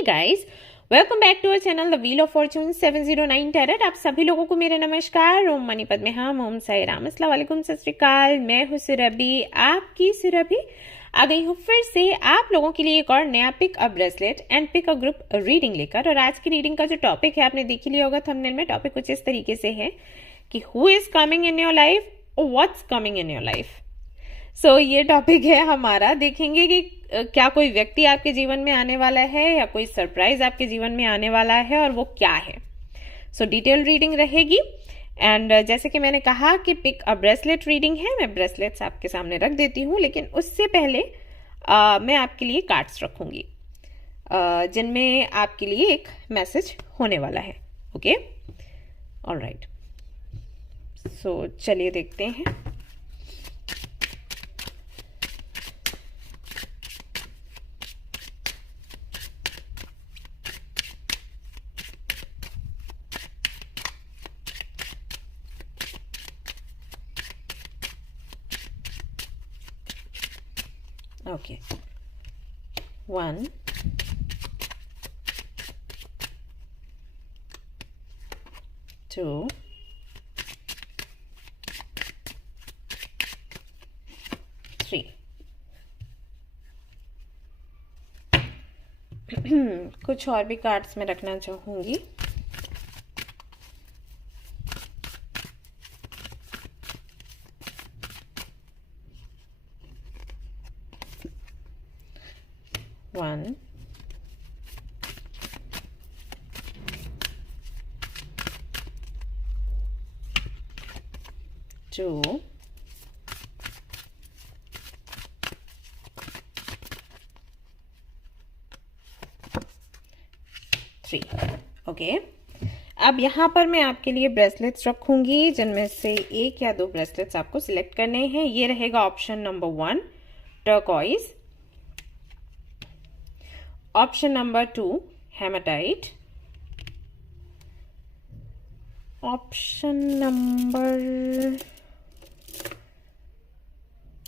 Hey guys, welcome back to our channel the wheel of fortune 709 tarot. आप सभी लोगों को मेरा नमस्कार। ओम मनी पद्मे हम, ओम साई राम, अस्सलाम वालेकुम, सत श्री अकाल। मैं हूँ सुरभि, आपकी सुरभि आ गई हूँ फिर से आप लोगों के लिए एक और नया pick a bracelet and pick a group reading लेकर। और आज की रीडिंग का जो टॉपिक है आपने देख ही लिया होगा थंबनेल में। टॉपिक कुछ इस तरीके से है कि who is coming in your life और what's coming in your life. So ये टॉपिक है हमारा। देखेंगे कि क्या कोई व्यक्ति आपके जीवन में आने वाला है या कोई सरप्राइज आपके जीवन में आने वाला है और वो क्या है। सो डिटेल रीडिंग रहेगी। एंड जैसे कि मैंने कहा कि पिक अ ब्रेसलेट रीडिंग है, मैं ब्रेसलेट्स आपके सामने रख देती हूँ, लेकिन उससे पहले मैं आपके लिए कार्ड्स रखूंगी जिनमें आपके लिए एक मैसेज होने वाला है। Okay, alright. सो चलिए देखते हैं। Okay. 1, 2, 3। कुछ और भी कार्ड्स में रखना चाहूंगी। One, 2, 3। ओके, अब यहाँ पर मैं आपके लिए ब्रेसलेट्स रखूंगी जिनमें से एक या दो ब्रेसलेट्स आपको सिलेक्ट करने हैं। ये रहेगा option number 1 turquoise, option number 2 haematite, option number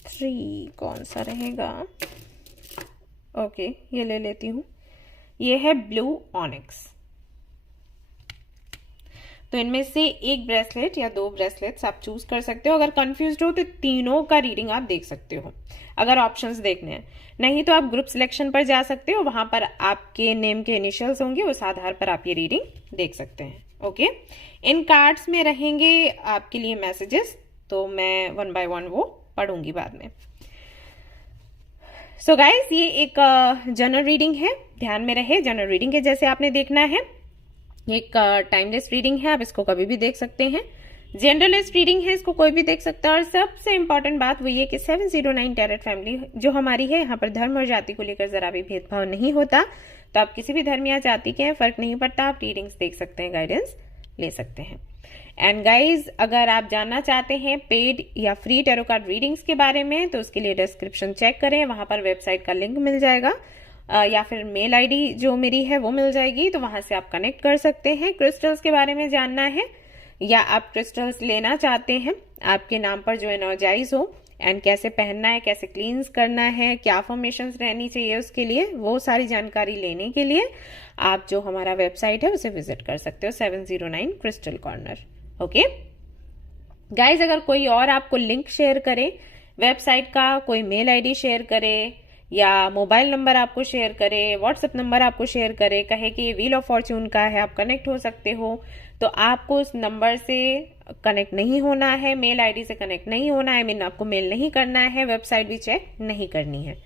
3 कौन सा रहेगा। ओके, ये ले लेती हूं। ये है ब्लू ऑनिक्स। तो इनमें से एक ब्रेसलेट या दो ब्रेसलेट्स आप चूज कर सकते हो। अगर कंफ्यूज्ड हो तो तीनों का रीडिंग आप देख सकते हो अगर ऑप्शंस देखने हैं। नहीं तो आप ग्रुप सिलेक्शन पर जा सकते हो, वहां पर आपके नेम के इनिशियल्स होंगे, उस आधार पर आप ये रीडिंग देख सकते हैं। ओके, इन कार्ड्स में रहेंगे आपके लिए मैसेजेस, तो मैं 1 बाय 1 वो पढ़ूंगी बाद में। सो गाइज, ये एक जनरल रीडिंग है, ध्यान में रहे। जनरल रीडिंग है जैसे आपने देखना है। एक टाइमलेस रीडिंग है, आप इसको कभी भी देख सकते हैं। जनरलिस्ट रीडिंग है, इसको कोई भी देख सकता है। और सबसे इंपॉर्टेंट बात वो ये कि 709 टैरेट फैमिली जो हमारी है, यहाँ पर धर्म और जाति को लेकर जरा भी भेदभाव नहीं होता। तो आप किसी भी धर्म या जाति के हैं, फर्क नहीं पड़ता, आप रीडिंग्स देख सकते हैं, गाइडेंस ले सकते हैं। एंड गाइज, अगर आप जानना चाहते हैं पेड या फ्री टैरो कार्ड रीडिंग्स के बारे में, तो उसके लिए डिस्क्रिप्शन चेक करें, वहां पर वेबसाइट का लिंक मिल जाएगा या फिर मेल आईडी जो मेरी है वो मिल जाएगी, तो वहां से आप कनेक्ट कर सकते हैं। क्रिस्टल्स के बारे में जानना है या आप क्रिस्टल्स लेना चाहते हैं आपके नाम पर जो एनर्जाइज हो, एंड कैसे पहनना है, कैसे क्लींस करना है, क्या फॉर्मेशंस रहनी चाहिए उसके लिए, वो सारी जानकारी लेने के लिए आप जो हमारा वेबसाइट है उसे विजिट कर सकते हो, 709 क्रिस्टल कॉर्नर। ओके गाइज, अगर कोई और आपको लिंक शेयर करे वेबसाइट का, कोई मेल आईडी शेयर करे या मोबाइल नंबर आपको शेयर करे, व्हाट्सएप नंबर आपको शेयर करे, कहे कि ये व्हील ऑफ फॉर्च्यून का है, आप कनेक्ट हो सकते हो, तो आपको उस नंबर से कनेक्ट नहीं होना है, मेल आईडी से कनेक्ट नहीं होना है, आपको मेल नहीं करना है, वेबसाइट भी चेक नहीं करनी है।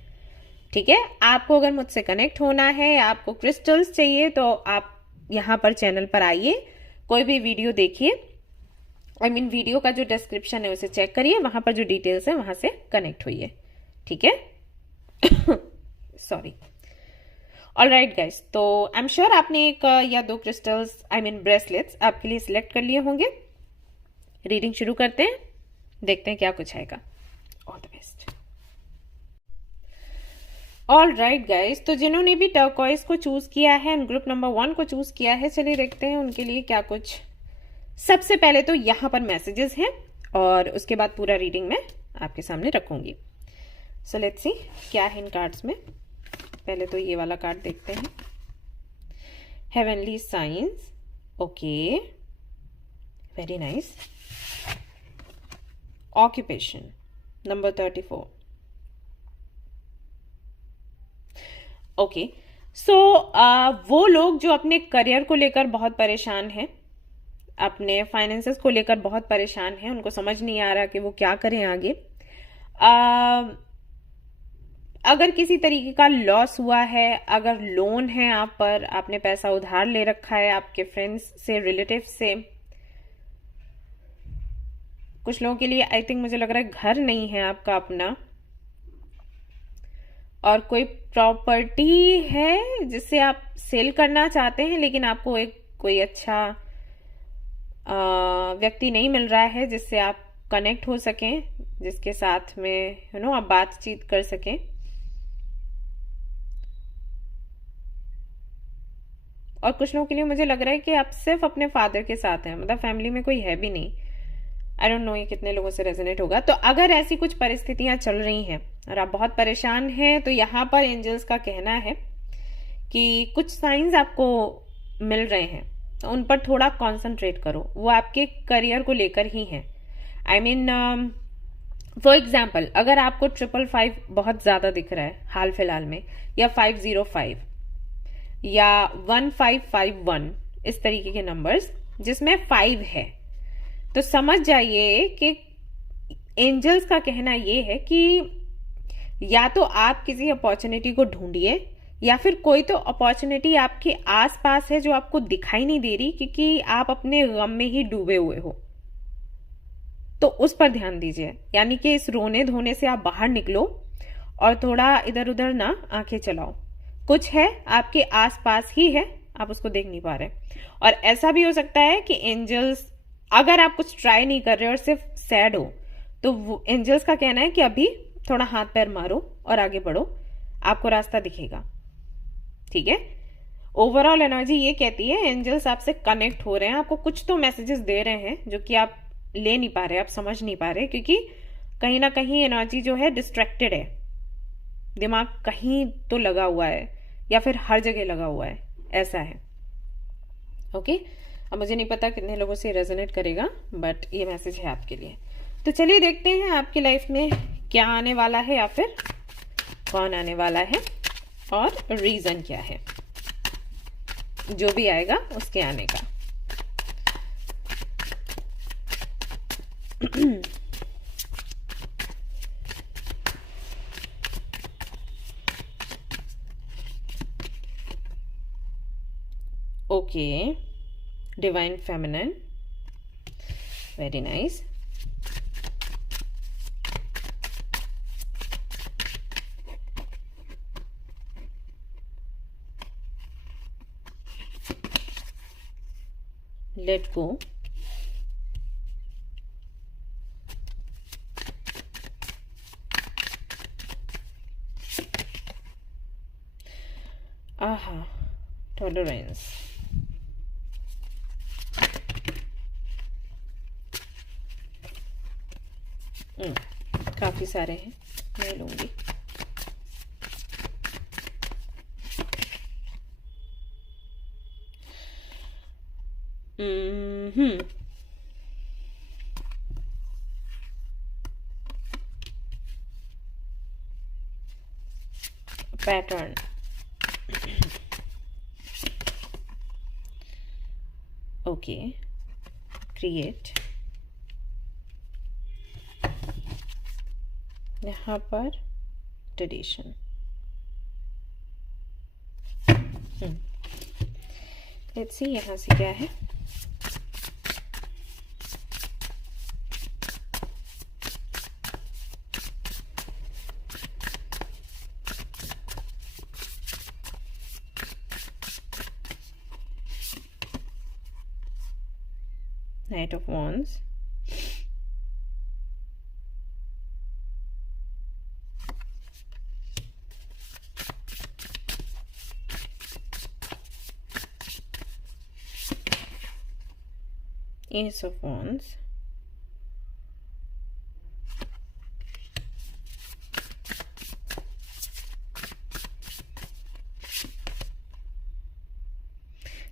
ठीक है, आपको अगर मुझसे कनेक्ट होना है, आपको क्रिस्टल्स चाहिए, तो आप यहाँ पर चैनल पर आइए, कोई भी वीडियो देखिए, वीडियो का जो डिस्क्रिप्शन है उसे चेक करिए, वहां पर जो डिटेल्स है वहां से कनेक्ट होइए। ठीक है, सॉरी। ऑलराइट गाइस, तो आई एम श्योर आपने एक या दो क्रिस्टल्स ब्रेसलेट्स आपके लिए सिलेक्ट कर लिए होंगे। रीडिंग शुरू करते हैं, देखते हैं क्या कुछ आएगा। All the best. Alright guys, तो जिन्होंने भी टर्कोइज को चूज किया है एंड ग्रुप नंबर 1 को चूज किया है, चलिए देखते हैं उनके लिए क्या कुछ। सबसे पहले तो यहाँ पर मैसेजेस हैं और उसके बाद पूरा रीडिंग मैं आपके सामने रखूंगी। सो लेट्स सी क्या है इन कार्ड्स में। पहले तो ये वाला कार्ड देखते हैं। heavenly signs. Okay, very nice. Occupation, number 34. Okay, सो वो लोग जो अपने करियर को लेकर बहुत परेशान हैं, अपने फाइनेंसेस को लेकर बहुत परेशान हैं, उनको समझ नहीं आ रहा कि वो क्या करें आगे। अगर किसी तरीके का लॉस हुआ है, अगर लोन है आप पर, आपने पैसा उधार ले रखा है आपके फ्रेंड्स से, रिलेटिव से, कुछ लोगों के लिए आई थिंक मुझे लग रहा है घर नहीं है आपका अपना, और कोई प्रॉपर्टी है जिसे आप सेल करना चाहते हैं, लेकिन आपको एक कोई अच्छा व्यक्ति नहीं मिल रहा है जिससे आप कनेक्ट हो सकें, जिसके साथ में आप बातचीत कर सकें। और कुछ लोगों के लिए मुझे लग रहा है कि आप सिर्फ अपने फादर के साथ हैं, मतलब फैमिली में कोई है भी नहीं। आई डोंट नो ये कितने लोगों से रेजोनेट होगा। तो अगर ऐसी कुछ परिस्थितियां चल रही हैं और आप बहुत परेशान हैं, तो यहाँ पर एंजल्स का कहना है कि कुछ साइंस आपको मिल रहे हैं, तो उन पर थोड़ा कॉन्सेंट्रेट करो। वो आपके करियर को लेकर ही हैं। आई मीन फॉर एग्जाम्पल, अगर आपको 555 बहुत ज्यादा दिख रहा है हाल फिलहाल में, या 505 या 1551, इस तरीके के नंबर्स जिसमें 5 है, तो समझ जाइए कि एंजल्स का कहना यह है कि या तो आप किसी अपॉर्चुनिटी को ढूंढिए, या फिर कोई तो अपॉर्चुनिटी आपके आसपास है जो आपको दिखाई नहीं दे रही, क्योंकि आप अपने गम में ही डूबे हुए हो। तो उस पर ध्यान दीजिए, यानी कि इस रोने धोने से आप बाहर निकलो और थोड़ा इधर उधर ना आंखें चलाओ। कुछ है आपके आसपास ही है, आप उसको देख नहीं पा रहे। और ऐसा भी हो सकता है कि एंजल्स, अगर आप कुछ ट्राई नहीं कर रहे और सिर्फ सैड हो, तो एंजल्स का कहना है कि अभी थोड़ा हाथ पैर मारो और आगे बढ़ो, आपको रास्ता दिखेगा। ठीक है, ओवरऑल एनर्जी ये कहती है एंजल्स आपसे कनेक्ट हो रहे हैं, आपको कुछ तो मैसेजेस दे रहे हैं जो कि आप ले नहीं पा रहे, आप समझ नहीं पा रहे, क्योंकि कहीं ना कहीं एनर्जी जो है डिस्ट्रैक्टेड है, दिमाग कहीं तो लगा हुआ है या फिर हर जगह लगा हुआ है, ऐसा है। ओके, अब मुझे नहीं पता कितने लोगों से रेजोनेट करेगा, बट ये मैसेज है आपके लिए। तो चलिए देखते हैं आपकी लाइफ में क्या आने वाला है, या फिर कौन आने वाला है और रीजन क्या है, जो भी आएगा उसके आने का। Okay, divine feminine, very nice. Let go, आहा, टॉलरेंस, काफी सारे हैं, मैं लूंगी। पैटर्न, ओके, क्रिएट, यहाँ पर ट्रेडिशन, लेट्स सी यहाँ से क्या है। Knight of Wands, Ace of Wands,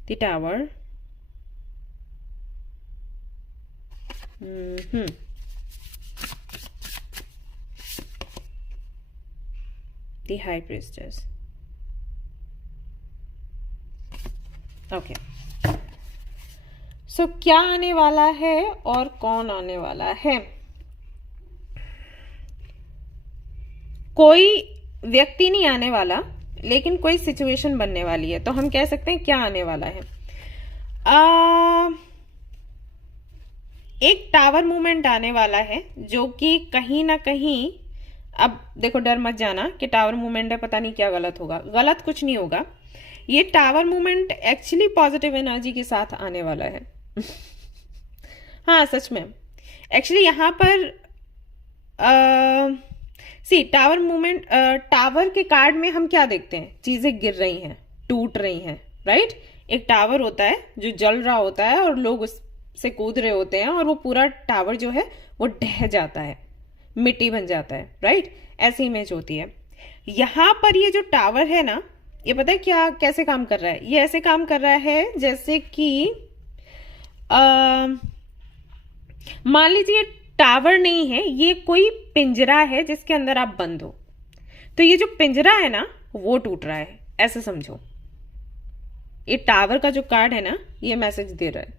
the tower, the high priestess. Okay, so क्या आने वाला है और कौन आने वाला है? कोई व्यक्ति नहीं आने वाला, लेकिन कोई सिचुएशन बनने वाली है। तो हम कह सकते हैं क्या आने वाला है। एक टावर मूवमेंट आने वाला है, जो कि कहीं ना कहीं, अब देखो डर मत जाना कि टावर मूवमेंट है पता नहीं क्या गलत होगा, गलत कुछ नहीं होगा। ये tower movement actually positive energy के साथ आने वाला है। हाँ सच में, एक्चुअली यहाँ पर टावर मूवमेंट, टावर के कार्ड में हम क्या देखते हैं? चीजें गिर रही हैं, टूट रही हैं, राइट। एक टावर होता है जो जल रहा होता है और लोग उससे कूद रहे होते हैं और वो पूरा टावर जो है वो ढह जाता है, मिट्टी बन जाता है, राइट। ऐसी इमेज होती है। यहां पर ये जो टावर है ना, ये पता है क्या कैसे काम कर रहा है? ये ऐसे काम कर रहा है जैसे कि मान लीजिए टावर नहीं है, ये कोई पिंजरा है जिसके अंदर आप बंद हो। तो ये जो पिंजरा है ना वो टूट रहा है, ऐसे समझो। ये टावर का जो कार्ड है ना, ये मैसेज दे रहा है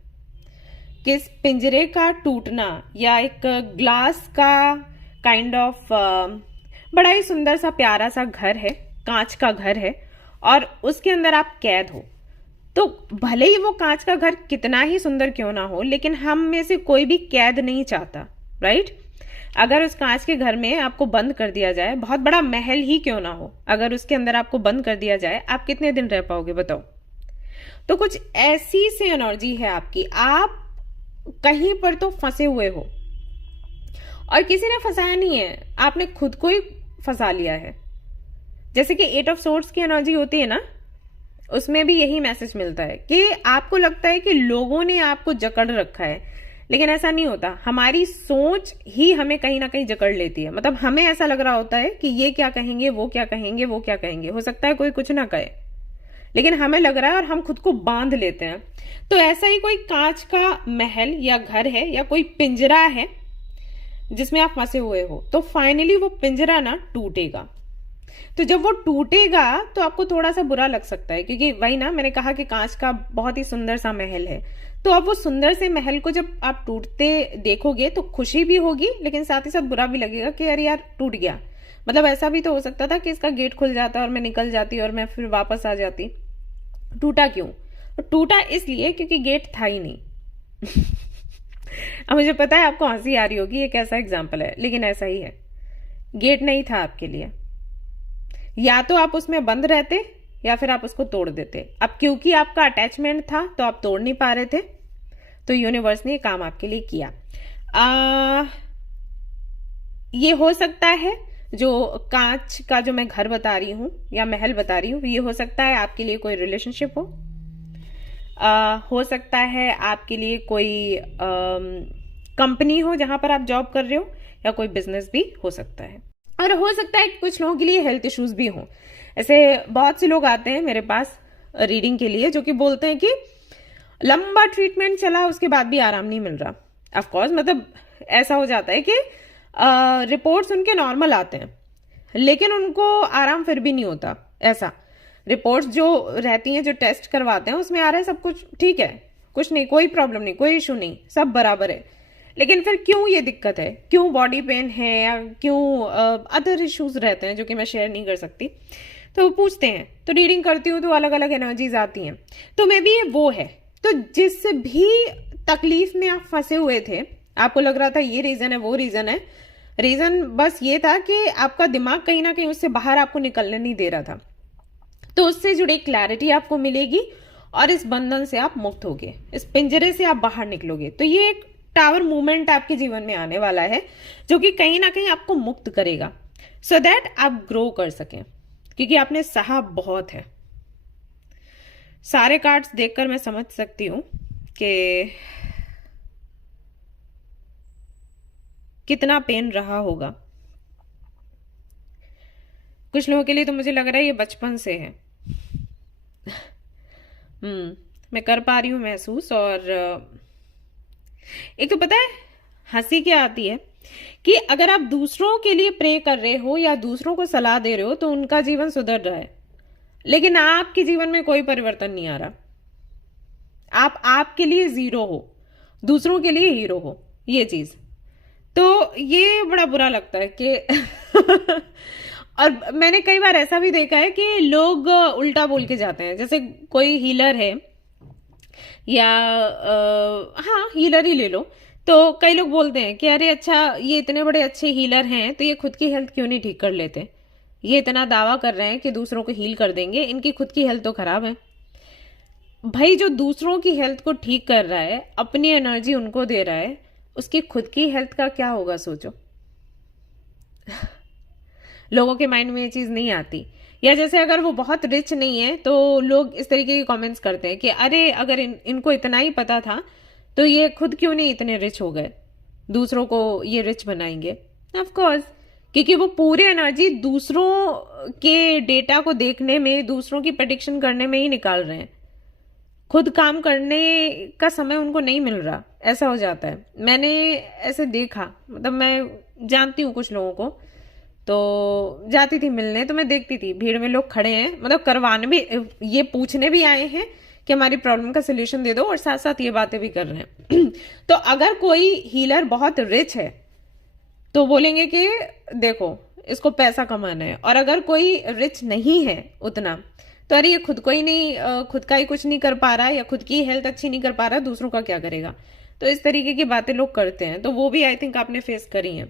कि इस पिंजरे का टूटना, या एक ग्लास का काइंड ऑफ बड़ा ही सुंदर सा प्यारा सा घर है, कांच का घर है, और उसके अंदर आप कैद हो। तो भले ही वो कांच का घर कितना ही सुंदर क्यों ना हो, लेकिन हम में से कोई भी कैद नहीं चाहता, राइट। अगर उस कांच के घर में आपको बंद कर दिया जाए, बहुत बड़ा महल ही क्यों ना हो, अगर उसके अंदर आपको बंद कर दिया जाए, आप कितने दिन रह पाओगे बताओ? तो कुछ ऐसी सी एनर्जी है आपकी, आप कहीं पर तो फंसे हुए हो, और किसी ने फंसाया नहीं है, आपने खुद को ही फंसा लिया है। जैसे कि 8 ऑफ सोर्ड्स की एनर्जी होती है ना, उसमें भी यही मैसेज मिलता है कि आपको लगता है कि लोगों ने आपको जकड़ रखा है, लेकिन ऐसा नहीं होता। हमारी सोच ही हमें कहीं ना कहीं जकड़ लेती है। मतलब हमें ऐसा लग रहा होता है कि ये क्या कहेंगे, वो क्या कहेंगे, वो क्या कहेंगे। हो सकता है कोई कुछ ना कहे, लेकिन हमें लग रहा है और हम खुद को बांध लेते हैं। तो ऐसा ही कोई कांच का महल या घर है, या कोई पिंजरा है जिसमें आप फंसे हुए हो। तो फाइनली वो पिंजरा ना टूटेगा। तो जब वो टूटेगा तो आपको थोड़ा सा बुरा लग सकता है, क्योंकि वही ना, मैंने कहा कि कांच का बहुत ही सुंदर सा महल है। तो अब वो सुंदर से महल को जब आप टूटते देखोगे तो खुशी भी होगी, लेकिन साथ ही साथ बुरा भी लगेगा कि यार यार टूट गया। मतलब ऐसा भी तो हो सकता था कि इसका गेट खुल जाता और मैं निकल जाती और मैं फिर वापस आ जाती। टूटा क्यों? टूटा इसलिए क्योंकि गेट था ही नहीं। अब मुझे पता है आपको हंसी आ रही होगी, ये कैसा एग्जाम्पल है, लेकिन ऐसा ही है। गेट नहीं था आपके लिए, या तो आप उसमें बंद रहते या फिर आप उसको तोड़ देते। अब क्योंकि आपका अटैचमेंट था तो आप तोड़ नहीं पा रहे थे, तो यूनिवर्स ने ये काम आपके लिए किया। ये हो सकता है जो कांच का जो मैं घर बता रही हूं या महल बता रही हूं, ये हो सकता है आपके लिए कोई रिलेशनशिप हो सकता है आपके लिए कोई कंपनी हो जहां पर आप जॉब कर रहे हो, या कोई बिजनेस भी हो सकता है। और हो सकता है कुछ लोगों के लिए हेल्थ इश्यूज भी हों। ऐसे बहुत से लोग आते हैं मेरे पास रीडिंग के लिए जो कि बोलते हैं कि लंबा ट्रीटमेंट चला, उसके बाद भी आराम नहीं मिल रहा। ऑफ कोर्स, मतलब ऐसा हो जाता है कि रिपोर्ट्स उनके नॉर्मल आते हैं, लेकिन उनको आराम फिर भी नहीं होता। ऐसा रिपोर्ट्स जो रहती हैं, जो टेस्ट करवाते हैं, उसमें आ रहा है सब कुछ ठीक है, कुछ नहीं, कोई प्रॉब्लम नहीं, कोई इशू नहीं, सब बराबर है। लेकिन फिर क्यों ये दिक्कत है, क्यों बॉडी पेन है, या क्यों अदर इश्यूज रहते हैं जो कि मैं शेयर नहीं कर सकती, तो वो पूछते हैं। तो रीडिंग करती हूँ तो अलग अलग एनर्जीज आती हैं। तो मे बी ये वो है। तो जिस भी तकलीफ में आप फंसे हुए थे, आपको लग रहा था ये रीजन है, वो रीजन है, रीजन बस ये था कि आपका दिमाग कहीं ना कहीं उससे बाहर आपको निकलने नहीं दे रहा था। तो उससे जुड़ी क्लैरिटी आपको मिलेगी और इस बंधन से आप मुक्त होगे, इस पिंजरे से आप बाहर निकलोगे। तो ये एक टावर मूवमेंट आपके जीवन में आने वाला है जो कि कहीं ना कहीं आपको मुक्त करेगा, सो दैट आप ग्रो कर सकें, क्योंकि आपने सहा बहुत है। सारे कार्ड्स देखकर मैं समझ सकती हूं कि कितना पेन रहा होगा। कुछ लोगों के लिए तो मुझे लग रहा है ये बचपन से है। मैं कर पा रही हूँ महसूस। और एक तो पता है हंसी क्या आती है कि अगर आप दूसरों के लिए प्रे कर रहे हो या दूसरों को सलाह दे रहे हो तो उनका जीवन सुधर रहा है, लेकिन आपके जीवन में कोई परिवर्तन नहीं आ रहा। आप आपके लिए जीरो हो, दूसरों के लिए हीरो हो, ये चीज। तो ये बड़ा बुरा लगता है कि और मैंने कई बार ऐसा भी देखा है कि लोग उल्टा बोल के जाते हैं। जैसे कोई हीलर है या हाँ हीलर ही ले लो, तो कई लोग बोलते हैं कि अरे अच्छा ये इतने बड़े अच्छे हीलर हैं तो ये खुद की हेल्थ क्यों नहीं ठीक कर लेते, ये इतना दावा कर रहे हैं कि दूसरों को हील कर देंगे, इनकी खुद की हेल्थ तो खराब है। भाई जो दूसरों की हेल्थ को ठीक कर रहा है, अपनी एनर्जी उनको दे रहा है, उसकी खुद की हेल्थ का क्या होगा सोचो। लोगों के माइंड में ये चीज नहीं आती। या जैसे अगर वो बहुत रिच नहीं है तो लोग इस तरीके के कमेंट्स करते हैं कि अरे अगर इनको इतना ही पता था तो ये खुद क्यों नहीं इतने रिच हो गए, दूसरों को ये रिच बनाएंगे। ऑफ कोर्स, क्योंकि वो पूरी एनर्जी दूसरों के डेटा को देखने में, दूसरों की प्रेडिक्शन करने में ही निकाल रहे हैं। खुद काम करने का समय उनको नहीं मिल रहा, ऐसा हो जाता है। मैंने ऐसे देखा, मतलब मैं जानती हूँ कुछ लोगों को, तो जाती थी मिलने तो मैं देखती थी भीड़ में लोग खड़े हैं, मतलब करवाने भी, ये पूछने भी आए हैं कि हमारी प्रॉब्लम का सोल्यूशन दे दो, और साथ साथ ये बातें भी कर रहे हैं। तो अगर कोई हीलर बहुत रिच है तो बोलेंगे कि देखो इसको पैसा कमाना है, और अगर कोई रिच नहीं है उतना तो अरे ये खुद को ही नहीं, खुद का ही कुछ नहीं कर पा रहा, या खुद की हेल्थ अच्छी नहीं कर पा रहा, दूसरों का क्या करेगा। तो इस तरीके की बातें लोग करते हैं। तो वो भी आई थिंक आपने फेस करी हैं।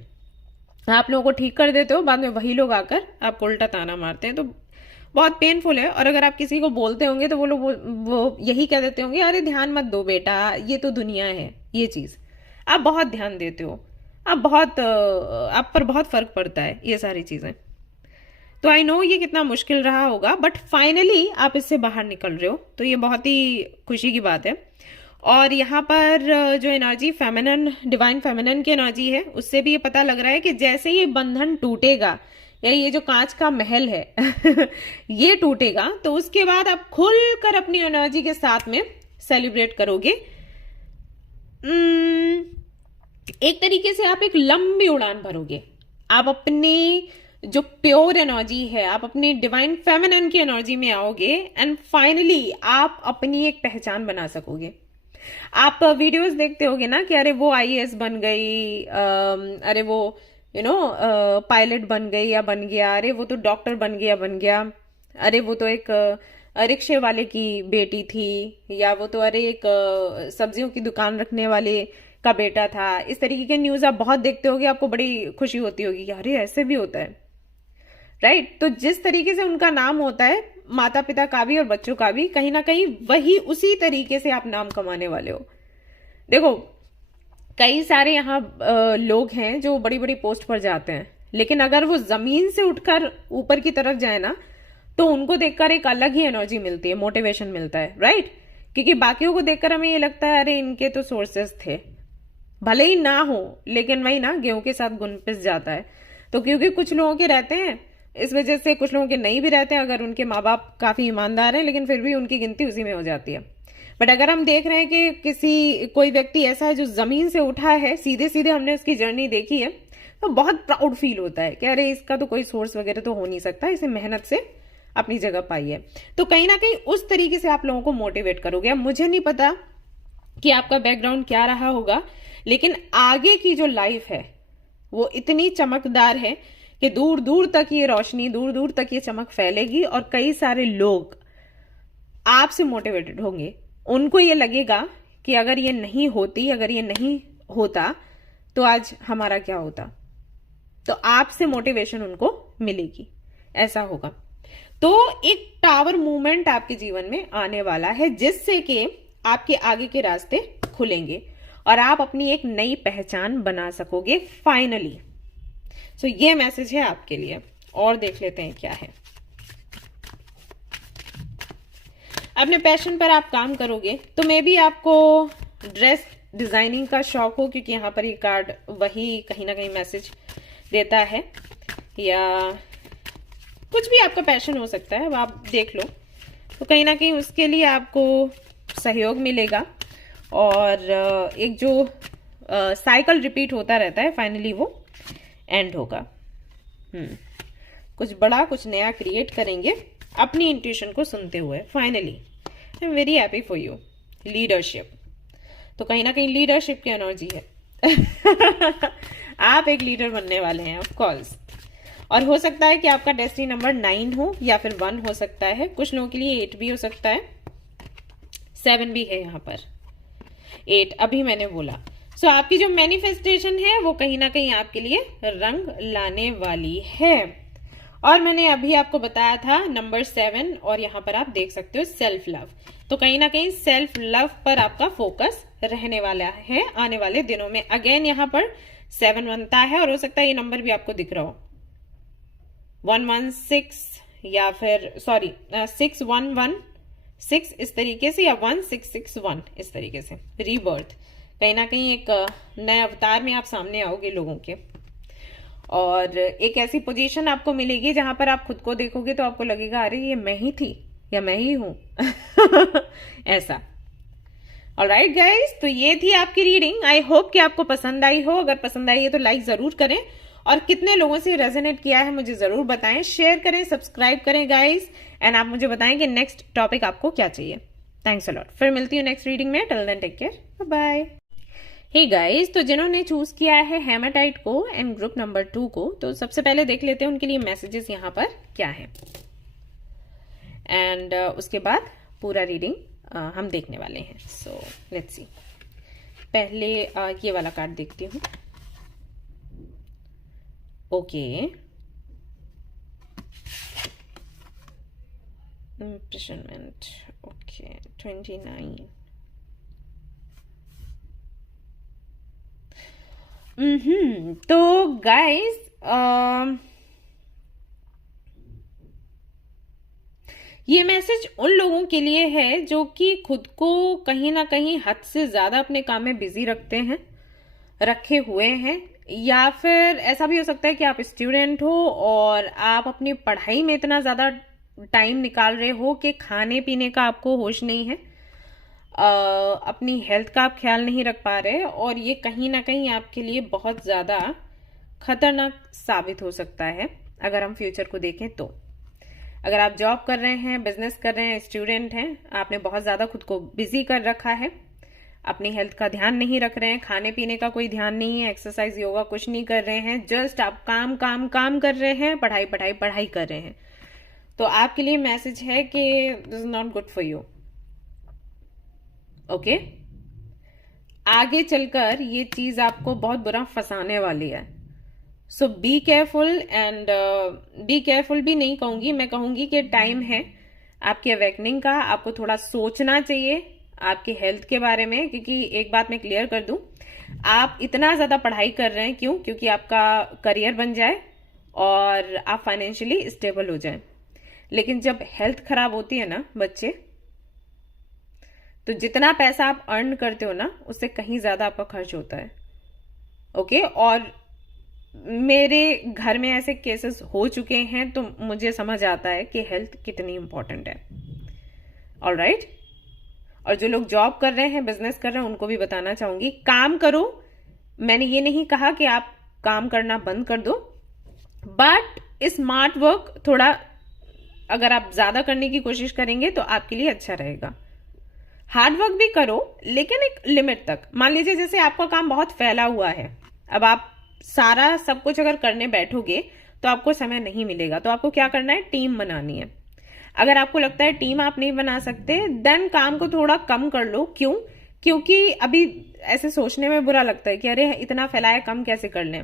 आप लोगों को ठीक कर देते हो, बाद में वही लोग आकर आपको उल्टा ताना मारते हैं, तो बहुत पेनफुल है। और अगर आप किसी को बोलते होंगे तो वो लोग वो यही कह देते होंगे अरे ध्यान मत दो बेटा, ये तो दुनिया है। ये चीज आप बहुत ध्यान देते हो, आप पर बहुत फर्क पड़ता है ये सारी चीजें। तो आई नो ये कितना मुश्किल रहा होगा, बट फाइनली आप इससे बाहर निकल रहे हो, तो ये बहुत ही खुशी की बात है। और यहाँ पर जो एनर्जी फेमिनिन, डिवाइन फेमिनिन की एनर्जी है, उससे भी ये पता लग रहा है कि जैसे ये बंधन टूटेगा, या ये जो कांच का महल है ये टूटेगा, तो उसके बाद आप खुलकर अपनी एनर्जी के साथ में सेलिब्रेट करोगे। एक तरीके से आप एक लंबी उड़ान भरोगे। आप अपनी जो प्योर एनर्जी है, आप अपनी डिवाइन फेमिनिन की एनर्जी में आओगे, एंड फाइनली आप अपनी एक पहचान बना सकोगे। आप वीडियोस देखते होगे ना कि अरे वो आईएएस बन गई, अरे वो पायलट बन गई या बन गया, अरे वो तो डॉक्टर बन गया, अरे वो तो एक रिक्शे वाले की बेटी थी, या वो तो अरे एक सब्जियों की दुकान रखने वाले का बेटा था। इस तरीके के न्यूज आप बहुत देखते होगे, आपको बड़ी खुशी होती होगी कि अरे ऐसे भी होता है, राइट। तो जिस तरीके से उनका नाम होता है, माता पिता का भी और बच्चों का भी, कहीं ना कहीं वही उसी तरीके से आप नाम कमाने वाले हो। देखो कई सारे यहाँ लोग हैं जो बड़ी बड़ी पोस्ट पर जाते हैं, लेकिन अगर वो जमीन से उठकर ऊपर की तरफ जाए ना, तो उनको देखकर एक अलग ही एनर्जी मिलती है, मोटिवेशन मिलता है, राइट। क्योंकि बाकियों को देखकर हमें ये लगता है अरे इनके तो सोर्सेस थे, भले ही ना हो, लेकिन वही ना, गेहूं के साथ गुण पिस जाता है। तो क्योंकि कुछ लोगों के रहते हैं, इस वजह से कुछ लोगों के नहीं भी रहते हैं, अगर उनके माँ बाप काफी ईमानदार हैं, लेकिन फिर भी उनकी गिनती उसी में हो जाती है। बट अगर हम देख रहे हैं कि कोई व्यक्ति ऐसा है जो जमीन से उठा है, सीधे सीधे हमने उसकी जर्नी देखी है, तो बहुत प्राउड फील होता है कि अरे इसका तो कोई सोर्स वगैरह तो हो नहीं सकता, इसे मेहनत से अपनी जगह पाई है। तो कहीं ना कहीं उस तरीके से आप लोगों को मोटिवेट करोगे। अब मुझे नहीं पता कि आपका बैकग्राउंड क्या रहा होगा, लेकिन आगे की जो लाइफ है वो इतनी चमकदार है कि दूर दूर तक ये रोशनी, दूर दूर तक ये चमक फैलेगी, और कई सारे लोग आपसे मोटिवेटेड होंगे। उनको ये लगेगा कि अगर ये नहीं होती, अगर ये नहीं होता तो आज हमारा क्या होता। तो आपसे मोटिवेशन उनको मिलेगी, ऐसा होगा। तो एक टावर मूवमेंट आपके जीवन में आने वाला है, जिससे कि आपके आगे के रास्ते खुलेंगे और आप अपनी एक नई पहचान बना सकोगे फाइनली। सो ये मैसेज है आपके लिए। और देख लेते हैं क्या है। अपने पैशन पर आप काम करोगे, तो मे भी आपको ड्रेस डिजाइनिंग का शौक हो, क्योंकि यहाँ पर ये कार्ड वही कहीं ना कहीं मैसेज देता है, या कुछ भी आपका पैशन हो सकता है, अब आप देख लो। तो कहीं ना कहीं उसके लिए आपको सहयोग मिलेगा और एक जो साइकिल रिपीट होता रहता है फाइनली वो एंड होगा। कुछ बड़ा कुछ नया क्रिएट करेंगे अपनी इंट्यूशन को सुनते हुए। Finally I am very happy for you. Leadership, तो कहीं ना कहीं लीडरशिप की एनर्जी है। आप एक लीडर बनने वाले हैं ऑफ कोर्स। और हो सकता है कि आपका डेस्टिनी नंबर 9 हो या फिर 1 हो सकता है, कुछ लोगों के लिए 8 भी हो सकता है, 7 भी है यहाँ पर, 8 अभी मैंने बोला। सो आपकी जो मैनिफेस्टेशन है वो कहीं ना कहीं आपके लिए रंग लाने वाली है। और मैंने अभी आपको बताया था नंबर 7 और यहाँ पर आप देख सकते हो सेल्फ लव। तो कहीं ना कहीं सेल्फ लव पर आपका फोकस रहने वाला है आने वाले दिनों में। अगेन यहाँ पर 7 बनता है और हो सकता है ये नंबर भी आपको दिख रहा हो 116 या फिर सॉरी 6116 इस तरीके से, या 1661 इस तरीके से। रीबर्थ, कहीं ना कहीं एक नए अवतार में आप सामने आओगे लोगों के, और एक ऐसी पोजीशन आपको मिलेगी जहां पर आप खुद को देखोगे तो आपको लगेगा अरे ये मैं ही थी या मैं ही हूं। ऐसा। ऑलराइट गाइस, तो ये थी आपकी रीडिंग। आई होप कि आपको पसंद आई हो। अगर पसंद आई है तो लाइक जरूर करें, और कितने लोगों से रेजोनेट किया है मुझे जरूर बताएं। शेयर करें, सब्सक्राइब करें गाइस, एंड आप मुझे बताएं कि नेक्स्ट टॉपिक आपको क्या चाहिए। Thanks a lot. फिर मिलती हूँ नेक्स्ट रीडिंग में। Till then take care, bye. Hey guys, तो जिन्होंने चूज किया है हेमाटाइट को एंड ग्रुप नंबर 2 को, तो सबसे पहले देख लेते हैं उनके लिए मैसेजेस यहाँ पर क्या है, एंड उसके बाद पूरा रीडिंग हम देखने वाले हैं। So let's see. पहले ये वाला कार्ड देखती हूँ। ओके, इम्प्रेशनमेंट। ओके, 29। तो गाइस ये मैसेज उन लोगों के लिए है जो कि खुद को कहीं ना कहीं हद से ज्यादा अपने काम में बिजी रखे हुए हैं, या फिर ऐसा भी हो सकता है कि आप स्टूडेंट हो और आप अपनी पढ़ाई में इतना ज्यादा टाइम निकाल रहे हो कि खाने पीने का आपको होश नहीं है, अपनी हेल्थ का आप ख्याल नहीं रख पा रहे, और ये कहीं ना कहीं आपके लिए बहुत ज्यादा खतरनाक साबित हो सकता है अगर हम फ्यूचर को देखें तो। अगर आप जॉब कर रहे हैं, बिजनेस कर रहे हैं, स्टूडेंट हैं, आपने बहुत ज्यादा खुद को बिजी कर रखा है, अपनी हेल्थ का ध्यान नहीं रख रहे हैं, खाने पीने का कोई ध्यान नहीं है, एक्सरसाइज योगा कुछ नहीं कर रहे हैं, जस्ट आप काम काम काम कर रहे हैं, पढ़ाई पढ़ाई पढ़ाई कर रहे हैं, तो आपके लिए मैसेज है कि this is not good for you. Okay, आगे चलकर ये चीज आपको बहुत बुरा फंसाने वाली है। So be careful, and be careful भी नहीं कहूंगी, मैं कहूंगी कि टाइम है आपके अवेकनिंग का। आपको थोड़ा सोचना चाहिए आपके हेल्थ के बारे में, क्योंकि एक बात मैं क्लियर कर दूं, आप इतना ज्यादा पढ़ाई कर रहे हैं क्यों? क्योंकि आपका करियर बन जाए और आप फाइनेंशियली स्टेबल हो जाए। लेकिन जब हेल्थ खराब होती है ना बच्चे, तो जितना पैसा आप अर्न करते हो ना उससे कहीं ज्यादा आपका खर्च होता है। ओके, और मेरे घर में ऐसे केसेस हो चुके हैं, तो मुझे समझ आता है कि हेल्थ कितनी इंपॉर्टेंट है। ऑलराइट, और जो लोग जॉब कर रहे हैं, बिजनेस कर रहे हैं, उनको भी बताना चाहूंगी, काम करो। मैंने ये नहीं कहा कि आप काम करना बंद कर दो, बट स्मार्ट वर्क थोड़ा अगर आप ज्यादा करने की कोशिश करेंगे तो आपके लिए अच्छा रहेगा। हार्ड वर्क भी करो, लेकिन एक लिमिट तक। मान लीजिए जैसे आपका काम बहुत फैला हुआ है, अब आप सारा सब कुछ अगर करने बैठोगे तो आपको समय नहीं मिलेगा, तो आपको क्या करना है, टीम बनानी है। अगर आपको लगता है टीम आप नहीं बना सकते, देन काम को थोड़ा कम कर लो। क्यों? क्योंकि अभी ऐसे सोचने में बुरा लगता है कि अरे इतना फैलाया, कम कैसे कर लें।